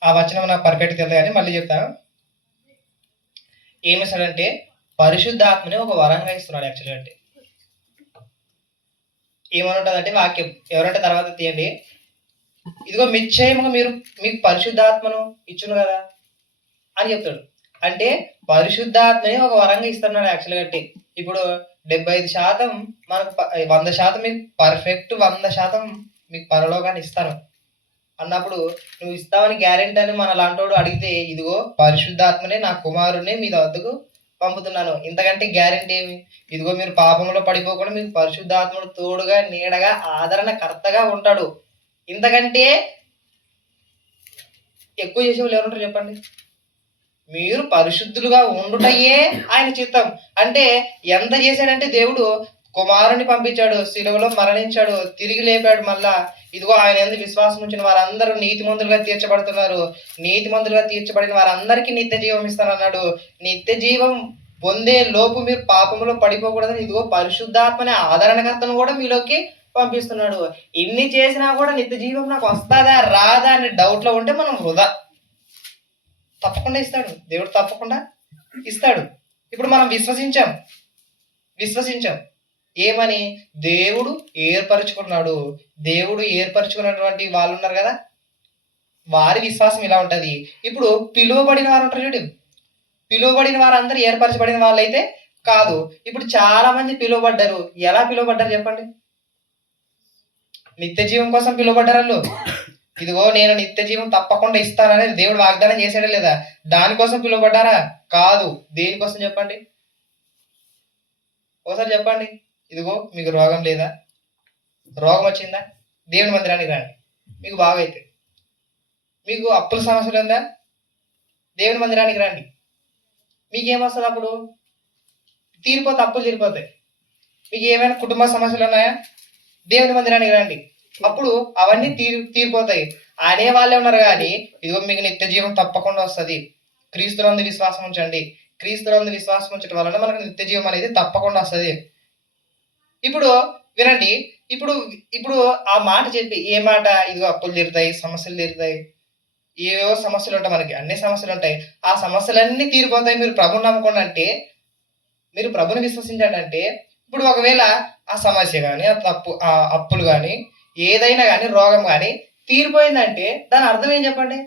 ఆ వచనం నాకు పర్ఫెక్ట్ తెలియదు కానీ మళ్ళీ చెప్తాను. ఏమిస్తాడంటే పరిశుద్ధాత్మని ఒక వరంగా ఇస్తున్నాడు. యాక్చువల్గా అంటే ఏమనుంటుందంటే వాక్యం, ఎవరంటే తర్వాత తీయండి. ఇదిగో నిశ్చయముగా మీకు పరిశుద్ధాత్మను ఇచ్చును కదా అని చెప్తాడు. అంటే పరిశుద్ధాత్మని ఒక వరంగా ఇస్తున్నాడు. యాక్చువల్గా అంటే ఇప్పుడు 75% మనకు 100% మీకు పర్ఫెక్ట్ 100% మీకు పరలోకాన్ని ఇస్తాను అన్నప్పుడు నువ్వు ఇస్తావని గ్యారెంటీ అని మన లాంటోడు అడిగితే, ఇదిగో పరిశుద్ధాత్మనే నా కుమారుడిని మీ వద్దకు పంపుతున్నాను, ఇంతకంటే గ్యారెంటీ ఏమి? ఇదిగో మీరు పాపంలో పడిపోకుండా మీకు పరిశుద్ధాత్ముడు తోడుగా నీడగా ఆదరణకర్తగా ఉంటాడు. ఇంతకంటే ఎక్కువ చేసేవాళ్ళు ఎవరుంటారు చెప్పండి? మీరు పరిశుద్ధులుగా ఉండుటయే ఆయన చిత్తం. అంటే ఎంత చేశాడంటే దేవుడు కుమారుని పంపించాడు, శిలువలో మరణించాడు, తిరిగి లేపాడు. మళ్ళా ఇదిగో ఆయన యందు విశ్వాసం ఉంచిన వారందరూ నీతిమంతులుగా తీర్చబడుతున్నారు. నీతిమంతులుగా తీర్చబడిన వారందరికీ నిత్య జీవం ఇస్తానన్నాడు. నిత్య జీవం పొందే లోపు మీరు పాపంలో పడిపోకూడదని ఇదిగో పరిశుద్ధాత్మనే ఆదరణకర్తను కూడా మీలోకి పంపిస్తున్నాడు. ఇన్ని చేసినా కూడా నిత్య జీవం నాకు వస్తుందా రాదా అనే డౌట్లో ఉంటే మనం వృధా. తప్పకుండా ఇస్తాడు దేవుడు, తప్పకుండా ఇస్తాడు. ఇప్పుడు మనం విశ్వసించాం ఏమని? దేవుడు ఏర్పరచుకున్నాడు. దేవుడు ఏర్పరచుకున్నటువంటి వాళ్ళు ఉన్నారు కదా, వారి విశ్వాసం ఇలా ఉంటది. ఇప్పుడు పిలువబడిన వారు ఉంటారు చూడు, పిలువబడిన వారందరూ ఏర్పరచబడిన వాళ్ళైతే కాదు. ఇప్పుడు చాలా మంది పిలువబడ్డారు. ఎలా పిలువబడ్డారు చెప్పండి? నిత్య జీవం కోసం పిలువబడ్డారు వాళ్ళు. ఇదిగో నేను నిత్య జీవం తప్పకుండా ఇస్తానని దేవుడు వాగ్దానం చేశాడా లేదా? దానికోసం పిలువబడ్డారా? కాదు. దేనికోసం చెప్పండి? ఒకసారి చెప్పండి. ఇదిగో మీకు రోగం లేదా? రోగం వచ్చిందా? దేవుని మందిరానికి రండి, మీకు బాగైతే. మీకు అప్పుల సమస్యలు ఉందా? దేవుని మందిరానికి రండి, మీకేమొస్తుంది? అప్పుడు తీరిపోతే అప్పులు తీరిపోతాయి. మీకు ఏమైనా కుటుంబ సమస్యలు ఉన్నాయా? దేవుని మందిరానికి రండి, అప్పుడు అవన్నీ తీరిపోతాయి. అనే వాళ్ళే ఉన్నారు కానీ ఇదిగో మీకు నిత్య జీవం తప్పకుండా వస్తుంది, క్రీస్తునందు విశ్వాసం ఉంచండి, క్రీస్తునందు విశ్వాసం ఉంచడం వలన మనకు నిత్య జీవం అనేది తప్పకుండా వస్తుంది. ఇప్పుడు వినండి, ఇప్పుడు ఆ మాట చెప్పి ఏ మాట? ఇదిగో అప్పులు తీరుతాయి, సమస్యలు తీరుతాయి, ఏవో సమస్యలు ఉంటాయి, మనకి అన్ని సమస్యలు ఉంటాయి. ఆ సమస్యలన్నీ తీరిపోతాయి మీరు ప్రభుని నమ్ముకోండి అంటే, మీరు ప్రభుని విశ్వసించండి అంటే. ఇప్పుడు ఒకవేళ ఆ సమస్య కానీ, ఆ అప్పులు కానీ, ఏదైనా కానీ, రోగం కానీ తీరిపోయిందంటే దాని అర్థం ఏం చెప్పండి?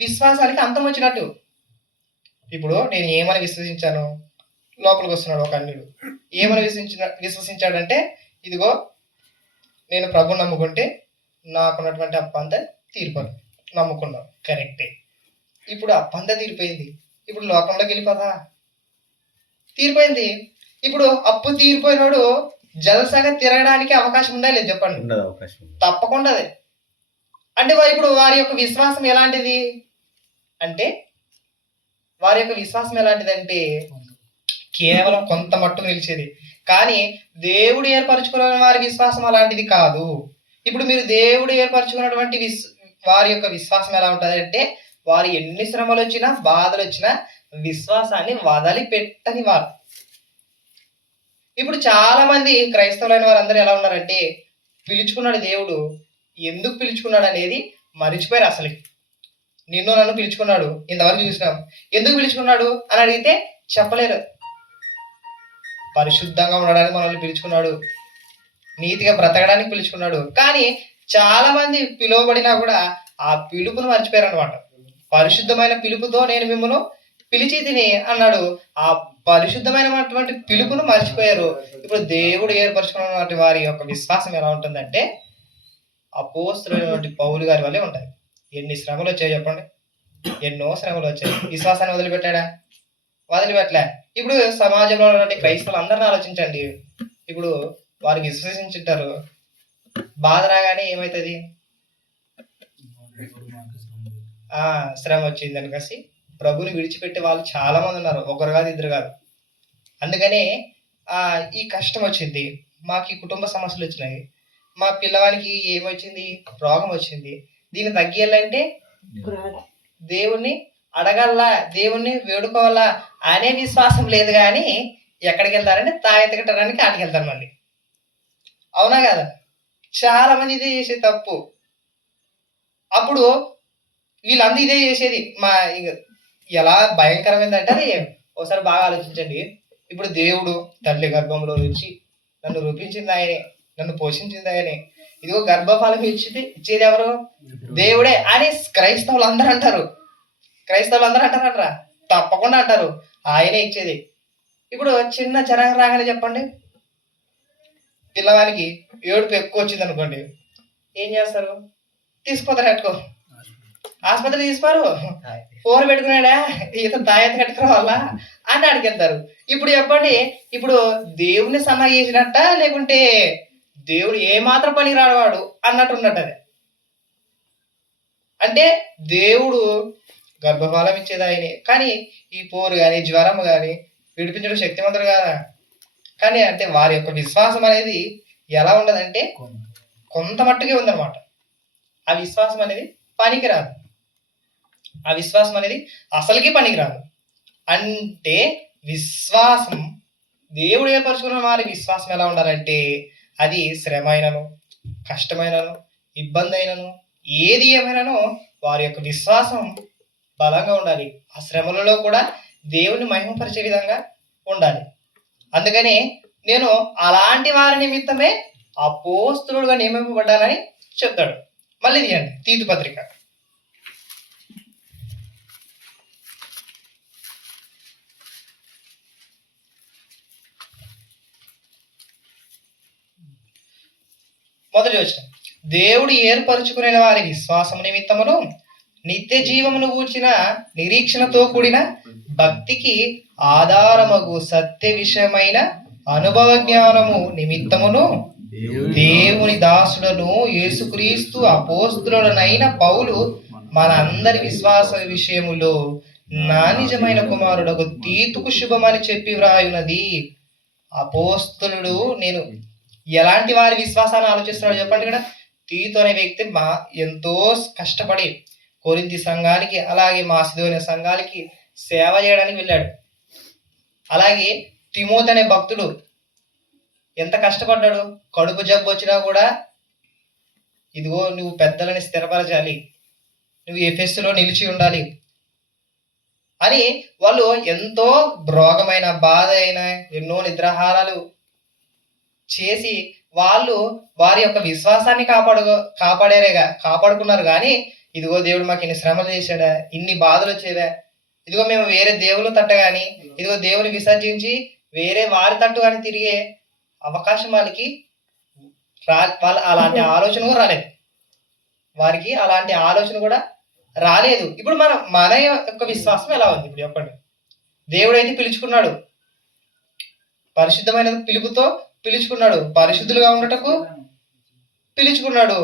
విశ్వాసానికి అంతం వచ్చినట్టు. ఇప్పుడు నేను ఏమని విశ్వసించాను? లోపలికి వస్తున్నాడు ఒక అన్యుడు, ఏమని విశ్వసించాడంటే, ఇదిగో నేను ప్రభుని నమ్ముకుంటే నాకున్నటువంటి అప్పంతా తీరిపోదు. నమ్ముకున్నాం, కరెక్టే. ఇప్పుడు అప్పంతా తీరిపోయింది, ఇప్పుడు లోకంలోకి వెళ్ళిపోదా? తీరిపోయింది. ఇప్పుడు అప్పు తీరిపోయినాడు జలసాగా తిరగడానికి అవకాశం ఉందా లేదు చెప్పండి? తప్పకుండా అదే. అంటే ఇప్పుడు వారి యొక్క విశ్వాసం ఎలాంటిది అంటే, కేవలం కొంత మట్టుకు నిలిచేది. కానీ దేవుడు ఏర్పరచుకున్న వారి విశ్వాసం అలాంటిది కాదు. ఇప్పుడు మీరు దేవుడు ఏర్పరచుకున్నటువంటి వారి యొక్క విశ్వాసం ఎలా ఉంటుంది అంటే, వారు ఎన్ని శ్రమలు వచ్చినా, బాధలు వచ్చినా విశ్వాసాన్ని వదిలిపెట్టని వారు. ఇప్పుడు చాలా మంది క్రైస్తవులైన వారందరూ ఎలా ఉన్నారంటే, పిలుచుకున్నాడు దేవుడు, ఎందుకు పిలుచుకున్నాడు అనేది మరిచిపోయారు. అసలు నిన్ను నన్ను పిలుచుకున్నాడు, ఇంతవరకు చూసినాం, ఎందుకు పిలుచుకున్నాడు అని అడిగితే చెప్పలేరు. పరిశుద్ధంగా ఉండడానికి మనల్ని పిలుచుకున్నాడు, నీతిగా బ్రతకడానికి పిలుచుకున్నాడు. కానీ చాలా మంది పిలువబడినా కూడా ఆ పిలుపును మర్చిపోయారు అనమాట. పరిశుద్ధమైన పిలుపుతో నేను మిమ్మల్ని పిలిచి తిని అన్నాడు. ఆ పరిశుద్ధమైనటువంటి పిలుపును మర్చిపోయారు. ఇప్పుడు దేవుడు ఏర్పరచుకున్నటువంటి వారి యొక్క విశ్వాసం ఎలా ఉంటుందంటే, అపోస్తలుడైనటువంటి పౌలు గారి వల్లే ఉంటాయి. ఎన్ని శ్రమలు వచ్చాయి చెప్పండి? ఎన్నో శ్రమలు వచ్చాయి. విశ్వాసాన్ని వదిలిపెట్టాడా? వదిలిపెట్టలే. ఇప్పుడు సమాజంలో ఉన్నటువంటి క్రైస్తవులు అందరిని ఆలోచించండి. ఇప్పుడు వారు విశ్వసించుంటారు, బాధ రాగానే ఏమవుతుంది? శ్రమ వచ్చింది అనుకసి ప్రభుని విడిచిపెట్టే వాళ్ళు చాలా మంది ఉన్నారు, ఒకరు కాదు, ఇద్దరు కాదు. అందుకనే ఈ కష్టం వచ్చింది, మాకు ఈ కుటుంబ సమస్యలు వచ్చినాయి, మా పిల్లవానికి ఏమొచ్చింది? రోగం వచ్చింది, దీన్ని తగ్గియాలంటే దేవుణ్ణి అడగల్లా, దేవుణ్ణి వేడుకోవాలా అనే విశ్వాసం లేదు. కానీ ఎక్కడికి వెళ్తారంటే తాయెత్తకట్టడానికి ఆటికి వెళ్తారు మళ్ళీ. అవునా కదా? చాలా మంది ఇది చేసే తప్పు. అప్పుడు వీళ్ళందరూ ఇదే చేసేది. ఎలా భయంకరమైందంటే అది ఒకసారి బాగా ఆలోచించండి. ఇప్పుడు దేవుడు తల్లి గర్భంలో నుంచి నన్ను రూపించింది ఆయనే, నన్ను పోషించింది ఆయనే, ఇదిగో గర్భఫలం ఇచ్చేది ఎవరు? దేవుడే అని క్రైస్తవులు అందరూ అంటారు. అంటారా? తప్పకుండా అంటారు, ఆయనే ఇచ్చేది. ఇప్పుడు చిన్న జ్వరం రాగానే చెప్పండి, పిల్లవానికి ఏడుపు ఎక్కువ వచ్చింది అనుకోండి, ఏం చేస్తారు? తీసుకుపోతారు ఎట్టుకో, ఆసుపత్రి తీసుకోరు, ఫోన్ పెట్టుకున్నాడా ఈత తాయెత్త కట్టుకోవాలా అని అడిగెళ్తారు. ఇప్పుడు చెప్పండి, ఇప్పుడు దేవుని సన్న చేసినట్ట లేకుంటే దేవుడు ఏమాత్రం పనికి రాడవాడు అన్నట్టున్నట్టు అది. అంటే దేవుడు గర్భఫలం ఇచ్చేది ఆయనే, కానీ ఈ పోరు కానీ జ్వరం కానీ విడిపించడం శక్తివంతుడు కదా. కానీ అంటే వారి యొక్క విశ్వాసం అనేది ఎలా ఉండదంటే కొంత మట్టుకే ఉందన్నమాట. ఆ విశ్వాసం అనేది పనికిరాదు, ఆ విశ్వాసం అనేది అసలుకి పనికిరాదు. అంటే విశ్వాసం, దేవుడు ఏర్పరచుకున్న వారి విశ్వాసం ఎలా ఉండాలంటే అది శ్రమ అయినను, కష్టమైనను, ఇబ్బంది అయినను, ఏది ఏమైనానో వారి యొక్క విశ్వాసం బలంగా ఉండాలి. ఆ శ్రమలలో కూడా దేవుని మహిమపరిచే విధంగా ఉండాలి. అందుకని నేను అలాంటి వారి నిమిత్తమే అపోస్తలుడుగా నియమింపబడ్డానని చెప్తాడు. మళ్ళీ తీయండి తీతు పత్రిక. మొదటి వచనం, దేవుడు ఏర్పరచుకునే వారి విశ్వాసం నిమిత్తమును నిత్య జీవమును గూర్చిన నిరీక్షణతో కూడిన భక్తికి ఆధారమగు సత్య విషయమైన అనుభవ జ్ఞానము నిమిత్తమును దేవుని దాసులను యేసుక్రీస్తు అపోస్తులుడనైన పౌలు మన అందరి విశ్వాస విషయములో నా నిజమైన కుమారుడకు తీతుకు శుభమని చెప్పి వ్రాయున్నది. అపోస్తులుడు నేను ఎలాంటి వారి విశ్వాసాన్ని ఆలోచిస్తున్నాడు చెప్పండి. ఇక్కడ తీతు అనే వ్యక్తి ఎంతో కష్టపడి కొరింథీ సంఘానికి అలాగే మాసిదోనియ సంఘాలకి సేవ చేయడానికి వెళ్ళాడు. అలాగే తిమోతి అనే భక్తుడు ఎంత కష్టపడ్డాడు. కడుపు జబ్బు వచ్చినా కూడా ఇదిగో నువ్వు పెద్దలని స్థిరపరచాలి, నువ్వు ఎఫెస్సులో నిలిచి ఉండాలి అని వాళ్ళు ఎంతో రోగమైన బాధ అయిన ఎన్నో నిద్రాహారాలు చేసి వాళ్ళు వారి యొక్క విశ్వాసాన్ని కాపాడుకున్నారు. కానీ ఇదిగో దేవుడు మాకు ఇన్ని శ్రమలు చేశాడా, ఇన్ని బాధలు వచ్చేవా, ఇదిగో మేము వేరే దేవులు తట్ట కానీ ఇదిగో దేవుని విసర్జించి వేరే వారి తట్టు కానీ తిరిగే అవకాశం వాళ్ళకి అలాంటి ఆలోచన కూడా రాలేదు. వారికి అలాంటి ఆలోచన కూడా రాలేదు. ఇప్పుడు మన యొక్క విశ్వాసం ఎలా ఉంది ఇప్పుడు చెప్పండి. దేవుడు అయితే పిలుచుకున్నాడు, పరిశుద్ధమైన పిలుపుతో పిలుచుకున్నాడు, పరిశుద్ధులుగా ఉండటకు పిలుచుకున్నాడు.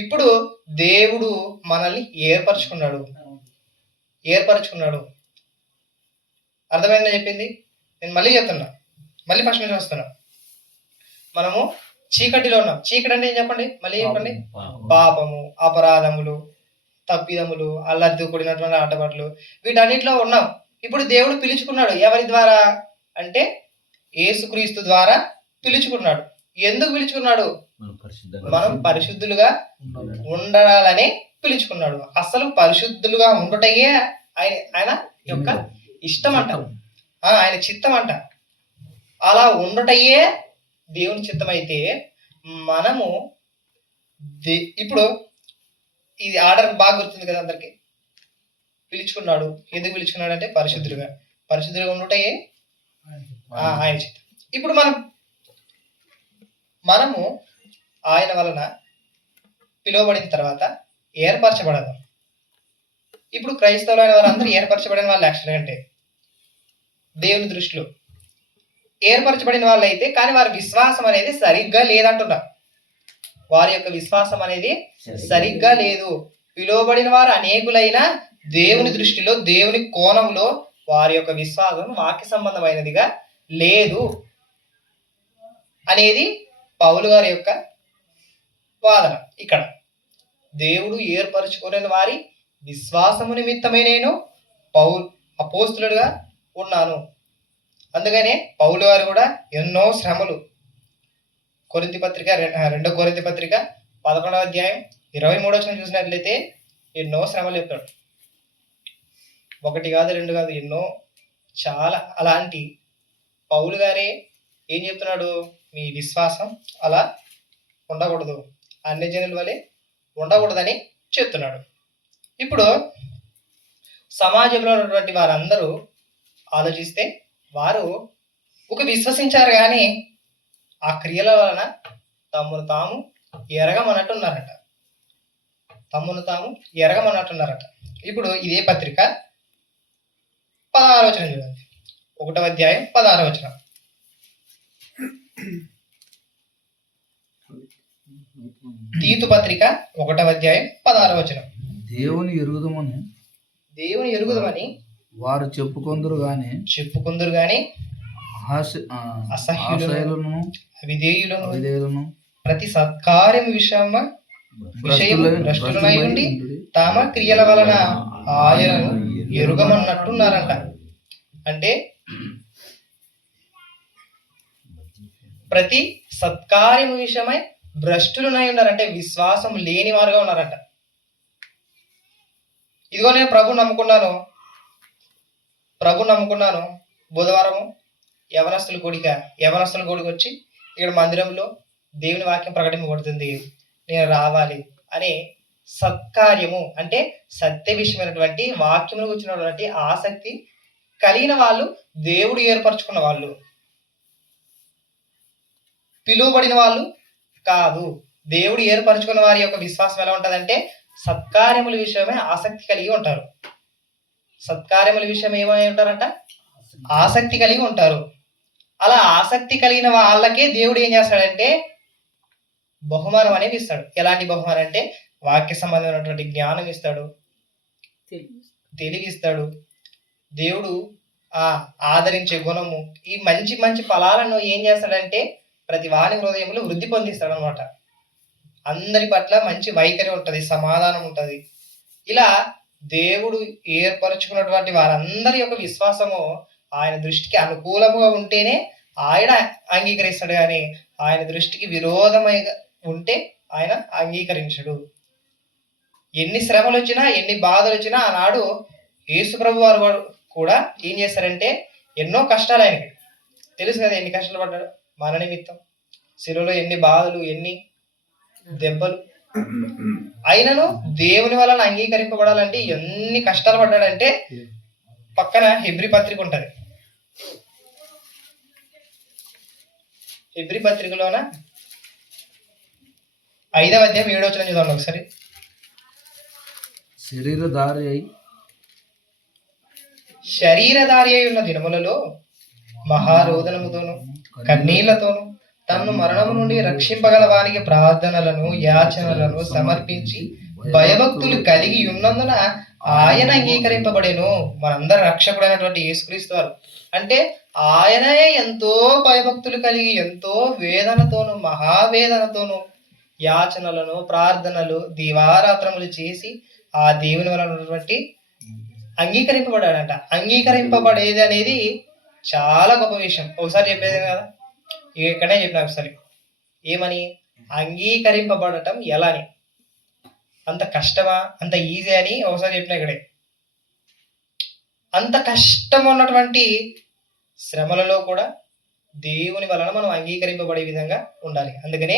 ఇప్పుడు దేవుడు మనల్ని ఏర్పరచుకున్నాడు. అర్థమైందని చెప్పింది. నేను మళ్ళీ చెప్తున్నా, మళ్ళీ ఫస్ట్ నుంచి వస్తున్నా. మనము చీకటిలో ఉన్నాం. చీకటి అంటే ఏం చెప్పండి, మళ్ళీ చెప్పండి. పాపము, అపరాధములు, తప్పిదములు, అల్లరితో కూడినటువంటి ఆటపాటలు, వీటన్నిటిలో ఉన్నాం. ఇప్పుడు దేవుడు పిలుచుకున్నాడు. ఎవరి ద్వారా అంటే యేసుక్రీస్తు ద్వారా పిలుచుకున్నాడు. ఎందుకు పిలుచుకున్నాడు? మనం పరిశుద్ధులుగా ఉండాలని పిలుచుకున్నాడు. అసలు పరిశుద్ధులుగా ఉండుటయే ఆయన యొక్క ఇష్టం అంట, ఆయన చిత్తం అంట. అలా ఉండుటయే దేవుని చిత్తం అయితే మనము ఇప్పుడు ఇది ఆర్డర్ బాగా గుర్తుంది కదా అందరికి. పిలుచుకున్నాడు, ఎందుకు పిలుచుకున్నాడు అంటే పరిశుద్ధులుగా ఉండుటయే ఆయన చిత్తం. ఇప్పుడు మనము ఆయన వలన పిలువబడిన తర్వాత ఏర్పరచబడదు. ఇప్పుడు క్రైస్తవులైన వారందరూ ఏర్పరచబడిన వాళ్ళు యాక్చువల్గా అంటే దేవుని దృష్టిలో ఏర్పరచబడిన వాళ్ళు అయితే, కానీ వారి విశ్వాసం అనేది సరిగ్గా లేదంటున్నారు. వారి యొక్క విశ్వాసం అనేది సరిగ్గా లేదు. పిలువబడిన వారు అనేకులైన దేవుని దృష్టిలో, దేవుని కోణంలో వారి యొక్క విశ్వాసం వాక్య సంబంధమైనదిగా లేదు అనేది పౌలు గారి యొక్క వాదన. ఇక్కడ దేవుడు ఏర్పరచుకోలేని వారి విశ్వాసము నిమిత్తమే నేను అపోస్తులుగా ఉన్నాను. అందుకనే పౌలు గారు కూడా ఎన్నో శ్రమలు, కొరింథీ పత్రిక 2 కొరింథీ పత్రిక 11వ అధ్యాయం 23వ వచనం చూసినట్లయితే ఎన్నో శ్రమలు చెప్తాడు. ఒకటి కాదు, రెండు కాదు, ఎన్నో, చాలా. అలాంటి పౌలు గారే ఏం చెప్తున్నాడు? మీ విశ్వాసం అలా ఉండకూడదు, అన్ని జనుల వలె ఉండకూడదని చెప్తున్నాడు. ఇప్పుడు సమాజంలో ఉన్నటువంటి వారందరూ ఆలోచిస్తే వారు ఒక విశ్వసించారు కానీ ఆ క్రియల వలన తమ్మును తాము ఎరగమన్నట్టున్నారట. ఇప్పుడు ఇదే పత్రిక 16వ వచనం చూడండి. 1వ అధ్యాయం 16వ వచనం. తీతు పత్రిక 1వ అధ్యాయం 16వ వచనం. దేవుని ఎరుగుదమని వారు చెప్పుకొందురు గాని అసహ్యులను అవిధేయులను ప్రతి సత్కార్యం విషయము భ్రష్టులై ఉండి తమ క్రియల వలన ఆయనను ఎరుగమన్నట్టున్నారంట. అంటే ప్రతి సత్కార్యం విషయమై భ్రష్టులనై ఉన్నారంటే విశ్వాసం లేని వారుగా ఉన్నారంట. ఇదిగో నేను ప్రభు నమ్ముకున్నాను, బుధవారము యవనస్తుల గుడికి వచ్చి ఇక్కడ మందిరంలో దేవుని వాక్యం ప్రకటింపబడుతుంది, నేను రావాలి అనే సత్కార్యము అంటే సత్య విషయమైనటువంటి వాక్యమును వచ్చినటువంటి ఆసక్తి కలిగిన వాళ్ళు, దేవుడు ఏర్పరచుకున్న వాళ్ళు, పిలువబడిన వాళ్ళు కాదు. దేవుడు ఏర్పరచుకున్న వారి యొక్క విశ్వాసం ఎలా ఉంటుందంటే సత్కార్యముల విషయమే ఆసక్తి కలిగి ఉంటారు. సత్కార్యముల విషయం ఏమై ఉంటారంట? ఆసక్తి కలిగి ఉంటారు. అలా ఆసక్తి కలిగిన వాళ్ళకే దేవుడు ఏం చేస్తాడంటే బహుమానం అనేది ఇస్తాడు. ఎలాంటి బహుమానం అంటే వాక్య సంబంధమైనటువంటి జ్ఞానం ఇస్తాడు, తెలివిస్తాడు. దేవుడు ఆదరించే గుణము, ఈ మంచి మంచి ఫలాలను ఏం చేస్తాడంటే ప్రతి వాని హృదయంలో వృద్ధి పొందిస్తాడు అనమాట. అందరి పట్ల మంచి వైఖరి ఉంటుంది, సమాధానం ఉంటుంది. ఇలా దేవుడు ఏర్పరచుకున్నటువంటి వారందరి యొక్క విశ్వాసము ఆయన దృష్టికి అనుకూలముగా ఉంటేనే ఆయన అంగీకరిస్తాడు, కానీ ఆయన దృష్టికి విరోధమై ఉంటే ఆయన అంగీకరించడు. ఎన్ని శ్రమలు వచ్చినా, ఎన్ని బాధలు వచ్చినా ఆనాడు యేసుప్రభు వారు కూడా ఏం చేస్తారంటే ఎన్నో కష్టాలు, ఆయనకి తెలుసు కదా ఎన్ని కష్టాలు పడ్డాడు మన నిమిత్తం. శిలువలో ఎన్ని బాధలు, ఎన్ని దెబ్బలు. అయినను దేవుని వలన అంగీకరింపబడాలంటే ఎన్ని కష్టాలు పడ్డాడంటే పక్కన హెబ్రీ పత్రిక ఉంటది. హెబ్రీ పత్రికలోన 5వ అధ్యాయం 7వ వచనం చూద్దాం ఒకసారి. శరీరధారి అయి ఉన్న దినములలో మహారోదనముతోను కన్నీళ్లతోను తనను మరణము నుండి రక్షింపగల వానికి ప్రార్థనలను యాచనలను సమర్పించి భయభక్తులు కలిగి ఉన్నందున ఆయన అంగీకరింపబడేను. మనందరి రక్షకుడైనటువంటి యేసుక్రీస్తు వారు అంటే ఆయనే ఎంతో భయభక్తులు కలిగి ఎంతో వేదనతోను మహావేదనతోను యాచనలను ప్రార్థనలు దీవారాత్రములు చేసి ఆ దేవుని వలన ఉన్నటువంటి అంగీకరింపబడాడంట. అంగీకరింపబడేది అనేది చాలా గొప్ప విషయం. ఒకసారి చెప్పేది కదా, ఇక్కడే చెప్పిన ఒకసారి ఏమని, అంగీకరింపబడటం ఎలా అని. అంత కష్టమా, అంత ఈజీ అని ఒకసారి చెప్పిన ఇక్కడే. అంత కష్టం ఉన్నటువంటి శ్రమలలో కూడా దేవుని వలన మనం అంగీకరింపబడే విధంగా ఉండాలి. అందుకనే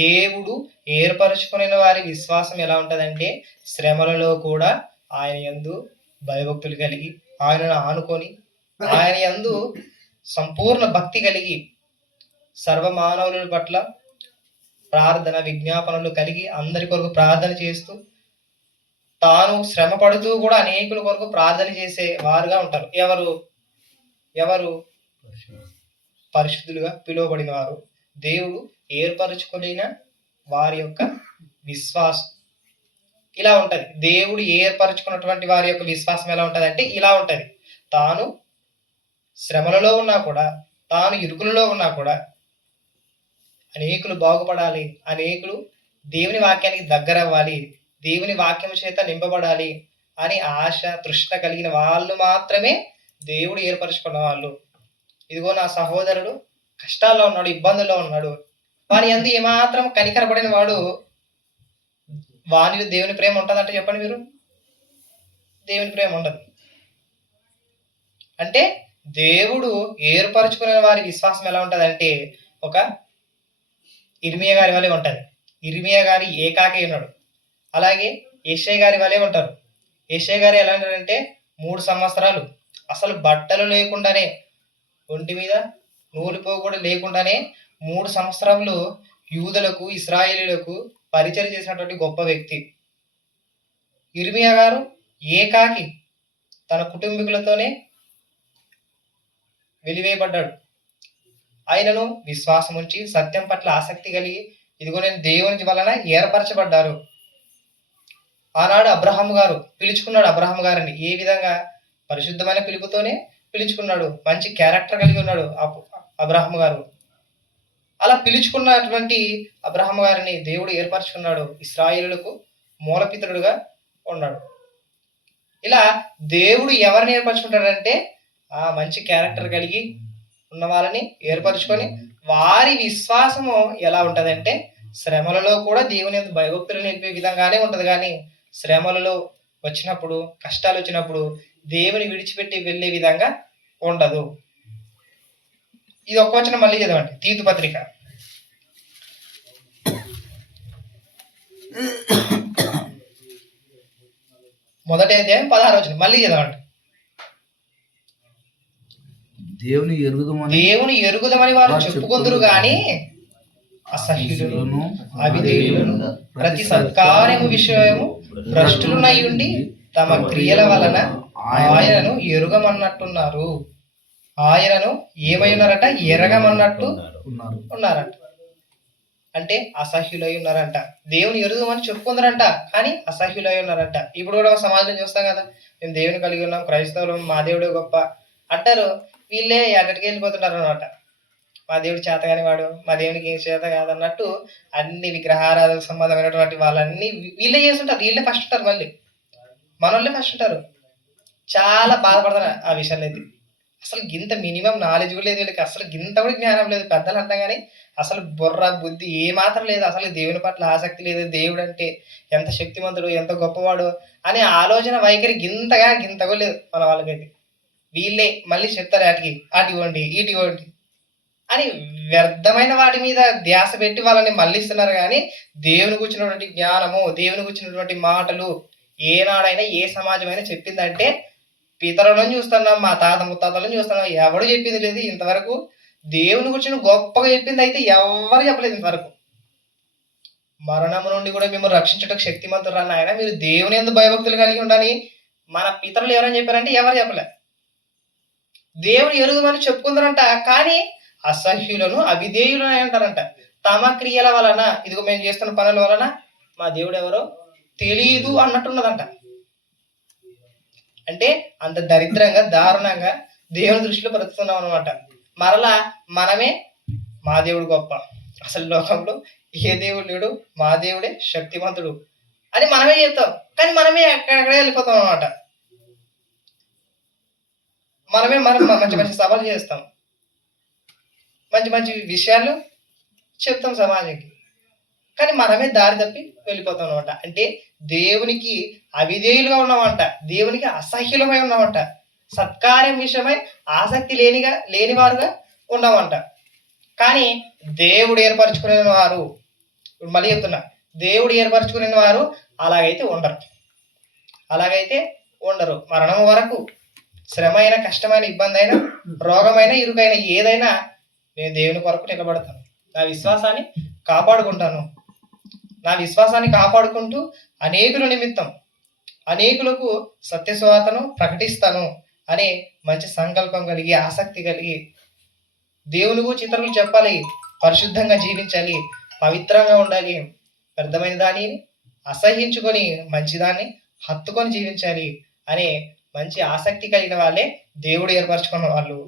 దేవుడు ఏర్పరచుకునే వారి విశ్వాసం ఎలా ఉంటుందంటే శ్రమలలో కూడా ఆయన యందు భయభక్తులు కలిగి ఆయనను ఆనుకొని ఆయన యందు సంపూర్ణ భక్తి కలిగి సర్వమానవుల పట్ల ప్రార్థన విజ్ఞాపనలు కలిగి అందరి కొరకు ప్రార్థన చేస్తూ తాను శ్రమ పడుతూ కూడా అనేకుల కొరకు ప్రార్థన చేసే వారుగా ఉంటారు. ఎవరు పరిశుద్ధులుగా పిలువబడిన వారు, దేవుడు ఏర్పరచుకున్న వారి యొక్క విశ్వాసం ఇలా ఉంటది. దేవుడు ఏర్పరచుకున్నటువంటి వారి యొక్క విశ్వాసం ఎలా ఉంటది అంటే ఇలా ఉంటది. తాను శ్రమలలో ఉన్నా కూడా, తాను ఇరుకులలో ఉన్నా కూడా అనేకులు బాగుపడాలి, అనేకులు దేవుని వాక్యానికి దగ్గర అవ్వాలి, దేవుని వాక్యం చేత నింపబడాలి అని ఆశ తృష్ణ కలిగిన వాళ్ళు మాత్రమే దేవుడు ఏర్పరచుకున్న వాళ్ళు. ఇదిగో నా సహోదరుడు కష్టాల్లో ఉన్నాడు, ఇబ్బందుల్లో ఉన్నాడు, వాని యందు ఏమాత్రం కనికరపడిన వాడు వానిలో దేవుని ప్రేమ ఉంటుందంటే చెప్పండి మీరు. దేవుని ప్రేమ ఉండదు. అంటే దేవుడు ఏర్పరచుకునే వారి విశ్వాసం ఎలా ఉంటదంటే ఒక ఇర్మియా గారి వలె ఉంటది. ఇర్మియా గారి ఏకాకి ఉన్నాడు. అలాగే యెషయా గారి వలె ఉంటారు. యెషయా గారు ఎలా ఉంటారంటే 3 సంవత్సరాలు అసలు బట్టలు లేకుండానే, ఒంటి మీద నూలుపోగు కూడా లేకుండానే 3 సంవత్సరాలు యూదులకు, ఇశ్రాయేలీయులకు పరిచయం చేసినటువంటి గొప్ప వ్యక్తి. ఇర్మియా గారు ఏకాకి తన కుటుంబీకులతోనే వెలివేయబడ్డాడు. ఆయనను విశ్వాసం ఉంచి సత్యం పట్ల ఆసక్తి కలిగి ఇదిగో నేను దేవుని వలన ఏర్పరచబడ్డారు. ఆనాడు అబ్రహాం గారు పిలుచుకున్నాడు. అబ్రహాం గారిని ఏ విధంగా? పరిశుద్ధమైన పిలుపుతోనే పిలుచుకున్నాడు. మంచి క్యారెక్టర్ కలిగి ఉన్నాడు అబ్రహాం గారు. అలా పిలుచుకున్నటువంటి అబ్రహాం గారిని దేవుడు ఏర్పరచుకున్నాడు. ఇశ్రాయేలులకు మూలపితరుడుగా ఉన్నాడు. ఇలా దేవుడు ఎవరిని ఏర్పరచుకుంటాడంటే ఆ మంచి క్యారెక్టర్ కలిగి ఉన్న వాళ్ళని ఏర్పరచుకొని వారి విశ్వాసము ఎలా ఉంటదంటే శ్రమలలో కూడా దేవుని యందు భయభక్తులు నిలిపే విధంగానే ఉంటది. కానీ శ్రమలలో వచ్చినప్పుడు, కష్టాలు వచ్చినప్పుడు దేవుని విడిచిపెట్టి వెళ్ళే విధంగా ఉండదు. ఇది ఒక్క వచనం మళ్ళీ చదవండి. తీతు పత్రిక 1వ అధ్యాయం 16వ వచనం మళ్ళీ చదవండి. దేవుని ఎరుగుదమని వారు చెప్పుకొందురు గాని అసహ్యులను, అవిధేయులను, ప్రతి సత్కార్యము విషయము భ్రష్టులునై ఉండి తమ క్రియల వలన ఆయనను ఎరుగమన్నట్టున్నారు. ఆయనను ఏమై ఉన్నారట? ఎరగమన్నట్టు ఉన్నారంట. అంటే అసహ్యులై ఉన్నారంట. దేవుని ఎరుగుదమని చెప్పుకుందరంట, కానీ అసహ్యులై ఉన్నారంట. ఇప్పుడు కూడా సమాజంలో చూస్తాం కదా, మేము దేవుని కలిగి ఉన్నాం, క్రైస్తవులు, మా దేవుడే గొప్ప అంటారు. వీళ్ళే ఎక్కడికి వెళ్ళిపోతుంటారు అనమాట. మా దేవుడు చేత కాని వాడు, మా దేవునికి ఏం చేత కాదన్నట్టు అన్ని విగ్రహారాధనకు సంబంధమైనటువంటి వాళ్ళన్నీ వీళ్ళే చేస్తుంటారు. వీళ్ళే ఫస్ట్ ఉంటారు. మళ్ళీ మనోళ్ళే ఫస్ట్ ఉంటారు. చాలా బాధపడతారు ఆ విషయాలు అయితే. అసలు గింత మినిమం నాలెడ్జ్ కూడా లేదు వీళ్ళకి. అసలు గింత కూడా జ్ఞానం లేదు. పెద్దలు అంటాం కానీ అసలు బుర్ర బుద్ధి ఏ మాత్రం లేదు. అసలు దేవుని పట్ల ఆసక్తి లేదు. దేవుడు అంటే ఎంత శక్తిమంతుడు, ఎంత గొప్పవాడు అనే ఆలోచన వైఖరి గింత కూడా లేదు మన వాళ్ళకైతే. వీళ్ళే మళ్ళీ చెప్తారు అటు ఇవ్వండి, ఇటు ఇవ్వండి అని వ్యర్థమైన వాటి మీద ధ్యాస పెట్టి వాళ్ళని మళ్ళిస్తున్నారు. కానీ దేవుని కూర్చున్నటువంటి జ్ఞానము, దేవుని కూర్చున్నటువంటి మాటలు ఏనాడైనా ఏ సమాజమైనా చెప్పిందంటే పితరులను చూస్తున్నాం, మా తాత ముత్తాతలను చూస్తున్నాం. ఎవడు చెప్పింది లేదు ఇంతవరకు. దేవుని గురించి గొప్పగా చెప్పింది అయితే ఎవరు చెప్పలేదు ఇంతవరకు. మరణము నుండి కూడా మేము రక్షించడానికి శక్తిమంతుడు అన్న ఆయన, మీరు దేవుని యందు భయభక్తులు కలిగి ఉండాలి మన పితరులు ఎవరని చెప్పారంటే ఎవరు చెప్పలే. దేవుని ఎరుగుమని చెప్పుకుందరంట, కానీ అసహ్యులను, అవిధేయులను అంటారంట. తమ క్రియల వలన, ఇదిగో మేము చేస్తున్న పనుల వలన మా దేవుడు ఎవరో తెలీదు అన్నట్టున్నదంట. అంటే అంత దరిద్రంగా, దారుణంగా దేవుని దృష్టిలో బ్రతుకుతున్నాం అనమాట. మరలా మనమే మా దేవుడు గొప్ప, అసలు లోకంలో ఏ దేవుడు లేడు, మా దేవుడే శక్తివంతుడు అని మనమే చెప్తాం. కానీ మనమే ఎక్కడెక్కడే వెళ్ళిపోతాం అనమాట. మనమే మంచి మంచి సభలు చేస్తాం, మంచి మంచి విషయాలు చెప్తాం సమాజానికి, కానీ మనమే దారి తప్పి వెళ్ళిపోతాం అనమాట. అంటే దేవునికి అవిధేయులుగా ఉన్నామంట, దేవునికి అసహ్యులమై ఉన్నామంట, సత్కార్యం విషయమై ఆసక్తి లేనివారుగా ఉన్నామంట. కానీ దేవుడు ఏర్పరచుకునే వారు, మళ్ళీ చెప్తున్నా, దేవుడు ఏర్పరచుకునే వారు అలాగైతే ఉండరు. మరణం వరకు శ్రమ అయినా, కష్టమైన, ఇబ్బంది అయినా, రోగమైన, ఇరుకైన ఏదైనా నేను దేవుని కొరకు నిలబడతాను. నా విశ్వాసాన్ని కాపాడుకుంటూ అనేకుల నిమిత్తం అనేకులకు సత్యస్వార్తను ప్రకటిస్తాను అనే మంచి సంకల్పం కలిగి, ఆసక్తి కలిగి దేవుని గురించి ఇతరులకు చెప్పాలి, పరిశుద్ధంగా జీవించాలి, పవిత్రంగా ఉండాలి, వ్యర్థమైన దాన్ని అసహించుకొని మంచిదాన్ని హత్తుకొని జీవించాలి అనే మంచి ఆసక్తి కలిగిన వాళ్ళే దేవుడు ఏర్పరచుకున్న వాళ్ళు.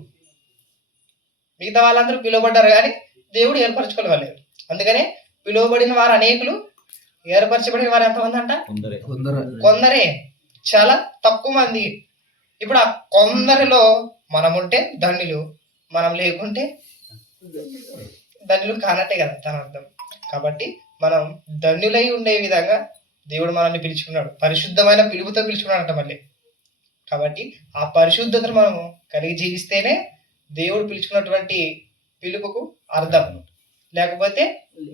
మిగతా వాళ్ళందరూ పిలువబడ్డారు కానీ దేవుడు ఏర్పరచుకోలేదు. అందుకనే పిలువబడిన వారు అనేకులు, ఏర్పరచబడిన వారు ఎంతమంది అంట? కొందరే, చాలా తక్కువ మంది. ఇప్పుడు ఆ కొందరిలో మనం ఉంటే ధన్యులు, మనం లేకుంటే ధన్యులు కానట్టే కదా తన అర్థం. కాబట్టి మనం ధన్యులై ఉండే విధంగా దేవుడు మనల్ని పిలుచుకున్నాడు. పరిశుద్ధమైన పిలుపుతో పిలుచుకున్నాడంట. మళ్ళీ కాబట్టి ఆ పరిశుద్ధతను మనము కలిగి జీవిస్తేనే దేవుడు పిలుచుకున్నటువంటి పిలుపుకు అర్థం, లేకపోతే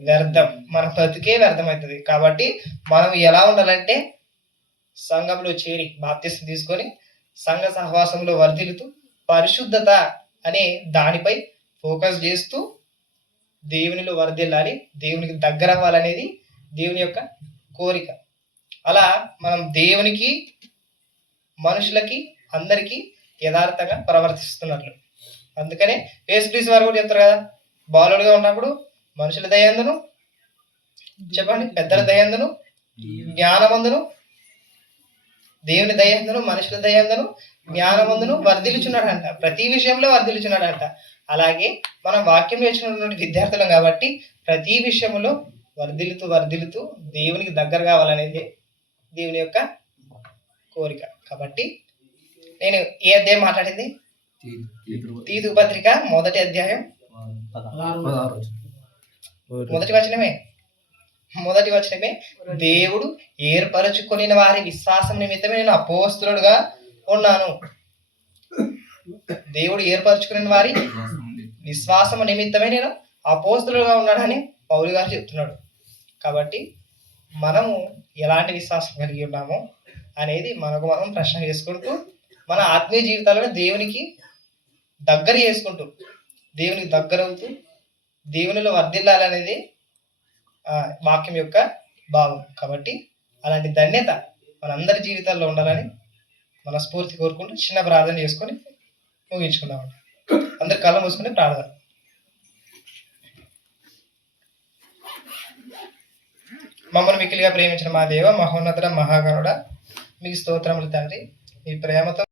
వ్యర్థం, మన బతికే వ్యర్థమవుతుంది. కాబట్టి మనం ఎలా ఉండాలంటే సంఘంలో చేరి బాప్తిసం తీసుకొని సంఘ సహవాసంలో వర్ధిల్లుతూ పరిశుద్ధత అనే దానిపై ఫోకస్ చేస్తూ దేవునిలో వర్ధిల్లాలి, దేవునికి దగ్గర అవ్వాలనేది దేవుని యొక్క కోరిక. అలా మనం దేవునికి, మనుషులకి, అందరికీ యథార్థంగా ప్రవర్తిస్తున్నట్లు. అందుకనే యేసుక్రీస్తు వారు కూడా చెప్తారు కదా, బాలుడుగా ఉన్నప్పుడు మనుషుల దయందును, చెప్పండి, పెద్దల దయందును, జ్ఞానమందును, దేవుని దయందును, మనుషుల దయందును, జ్ఞానమందును వర్ధిల్లుచున్నాడంట. ప్రతి విషయంలో వర్ధిల్లుచున్నాడంట. అలాగే మనం వాక్యం నేర్చుకున్నటువంటి విద్యార్థులం కాబట్టి ప్రతి విషయంలో వర్ధిల్లుతూ దేవునికి దగ్గర కావాలనేది దేవుని యొక్క కోరిక. కాబట్టి నేను ఏ అధ్యాయం మాట్లాడింది? తీతు పత్రిక 1వ అధ్యాయం 1వ వచనమే, దేవుడు ఏర్పరచుకొనిన వారి విశ్వాసం నిమిత్తమే నేను అపోస్తలుడుగా ఉన్నాను. దేవుడు ఏర్పరచుకుని వారి విశ్వాసం నిమిత్తమే నేను అపోస్తలుడుగా ఉన్నాడని పౌలు గారు చెప్తున్నాడు. కాబట్టి మనము ఎలాంటి విశ్వాసం కలిగి ఉన్నామో అనేది మనకు మనం ప్రశ్న చేసుకుంటూ మన ఆత్మీయ జీవితాలను దేవునికి దగ్గర చేసుకుంటూ దేవునికి దగ్గర అవుతూ దేవునిలో వర్ధిల్లాలనేది వాక్యం యొక్క భావం. కాబట్టి అలాంటి ధన్యత మనందరి జీవితాల్లో ఉండాలని మనస్ఫూర్తి కోరుకుంటూ చిన్న ప్రార్థన చేసుకొని ముగించుకుందామండి. అందరు కళ్ళ మూసుకుని ప్రార్థన. మమ్మల్ని మిక్కిలిగా ప్రేమించిన మా దేవ, మహోన్నతుడ, మహాగణుడ, మీకు స్తోత్రములు తండ్రి. మీ ప్రేమతో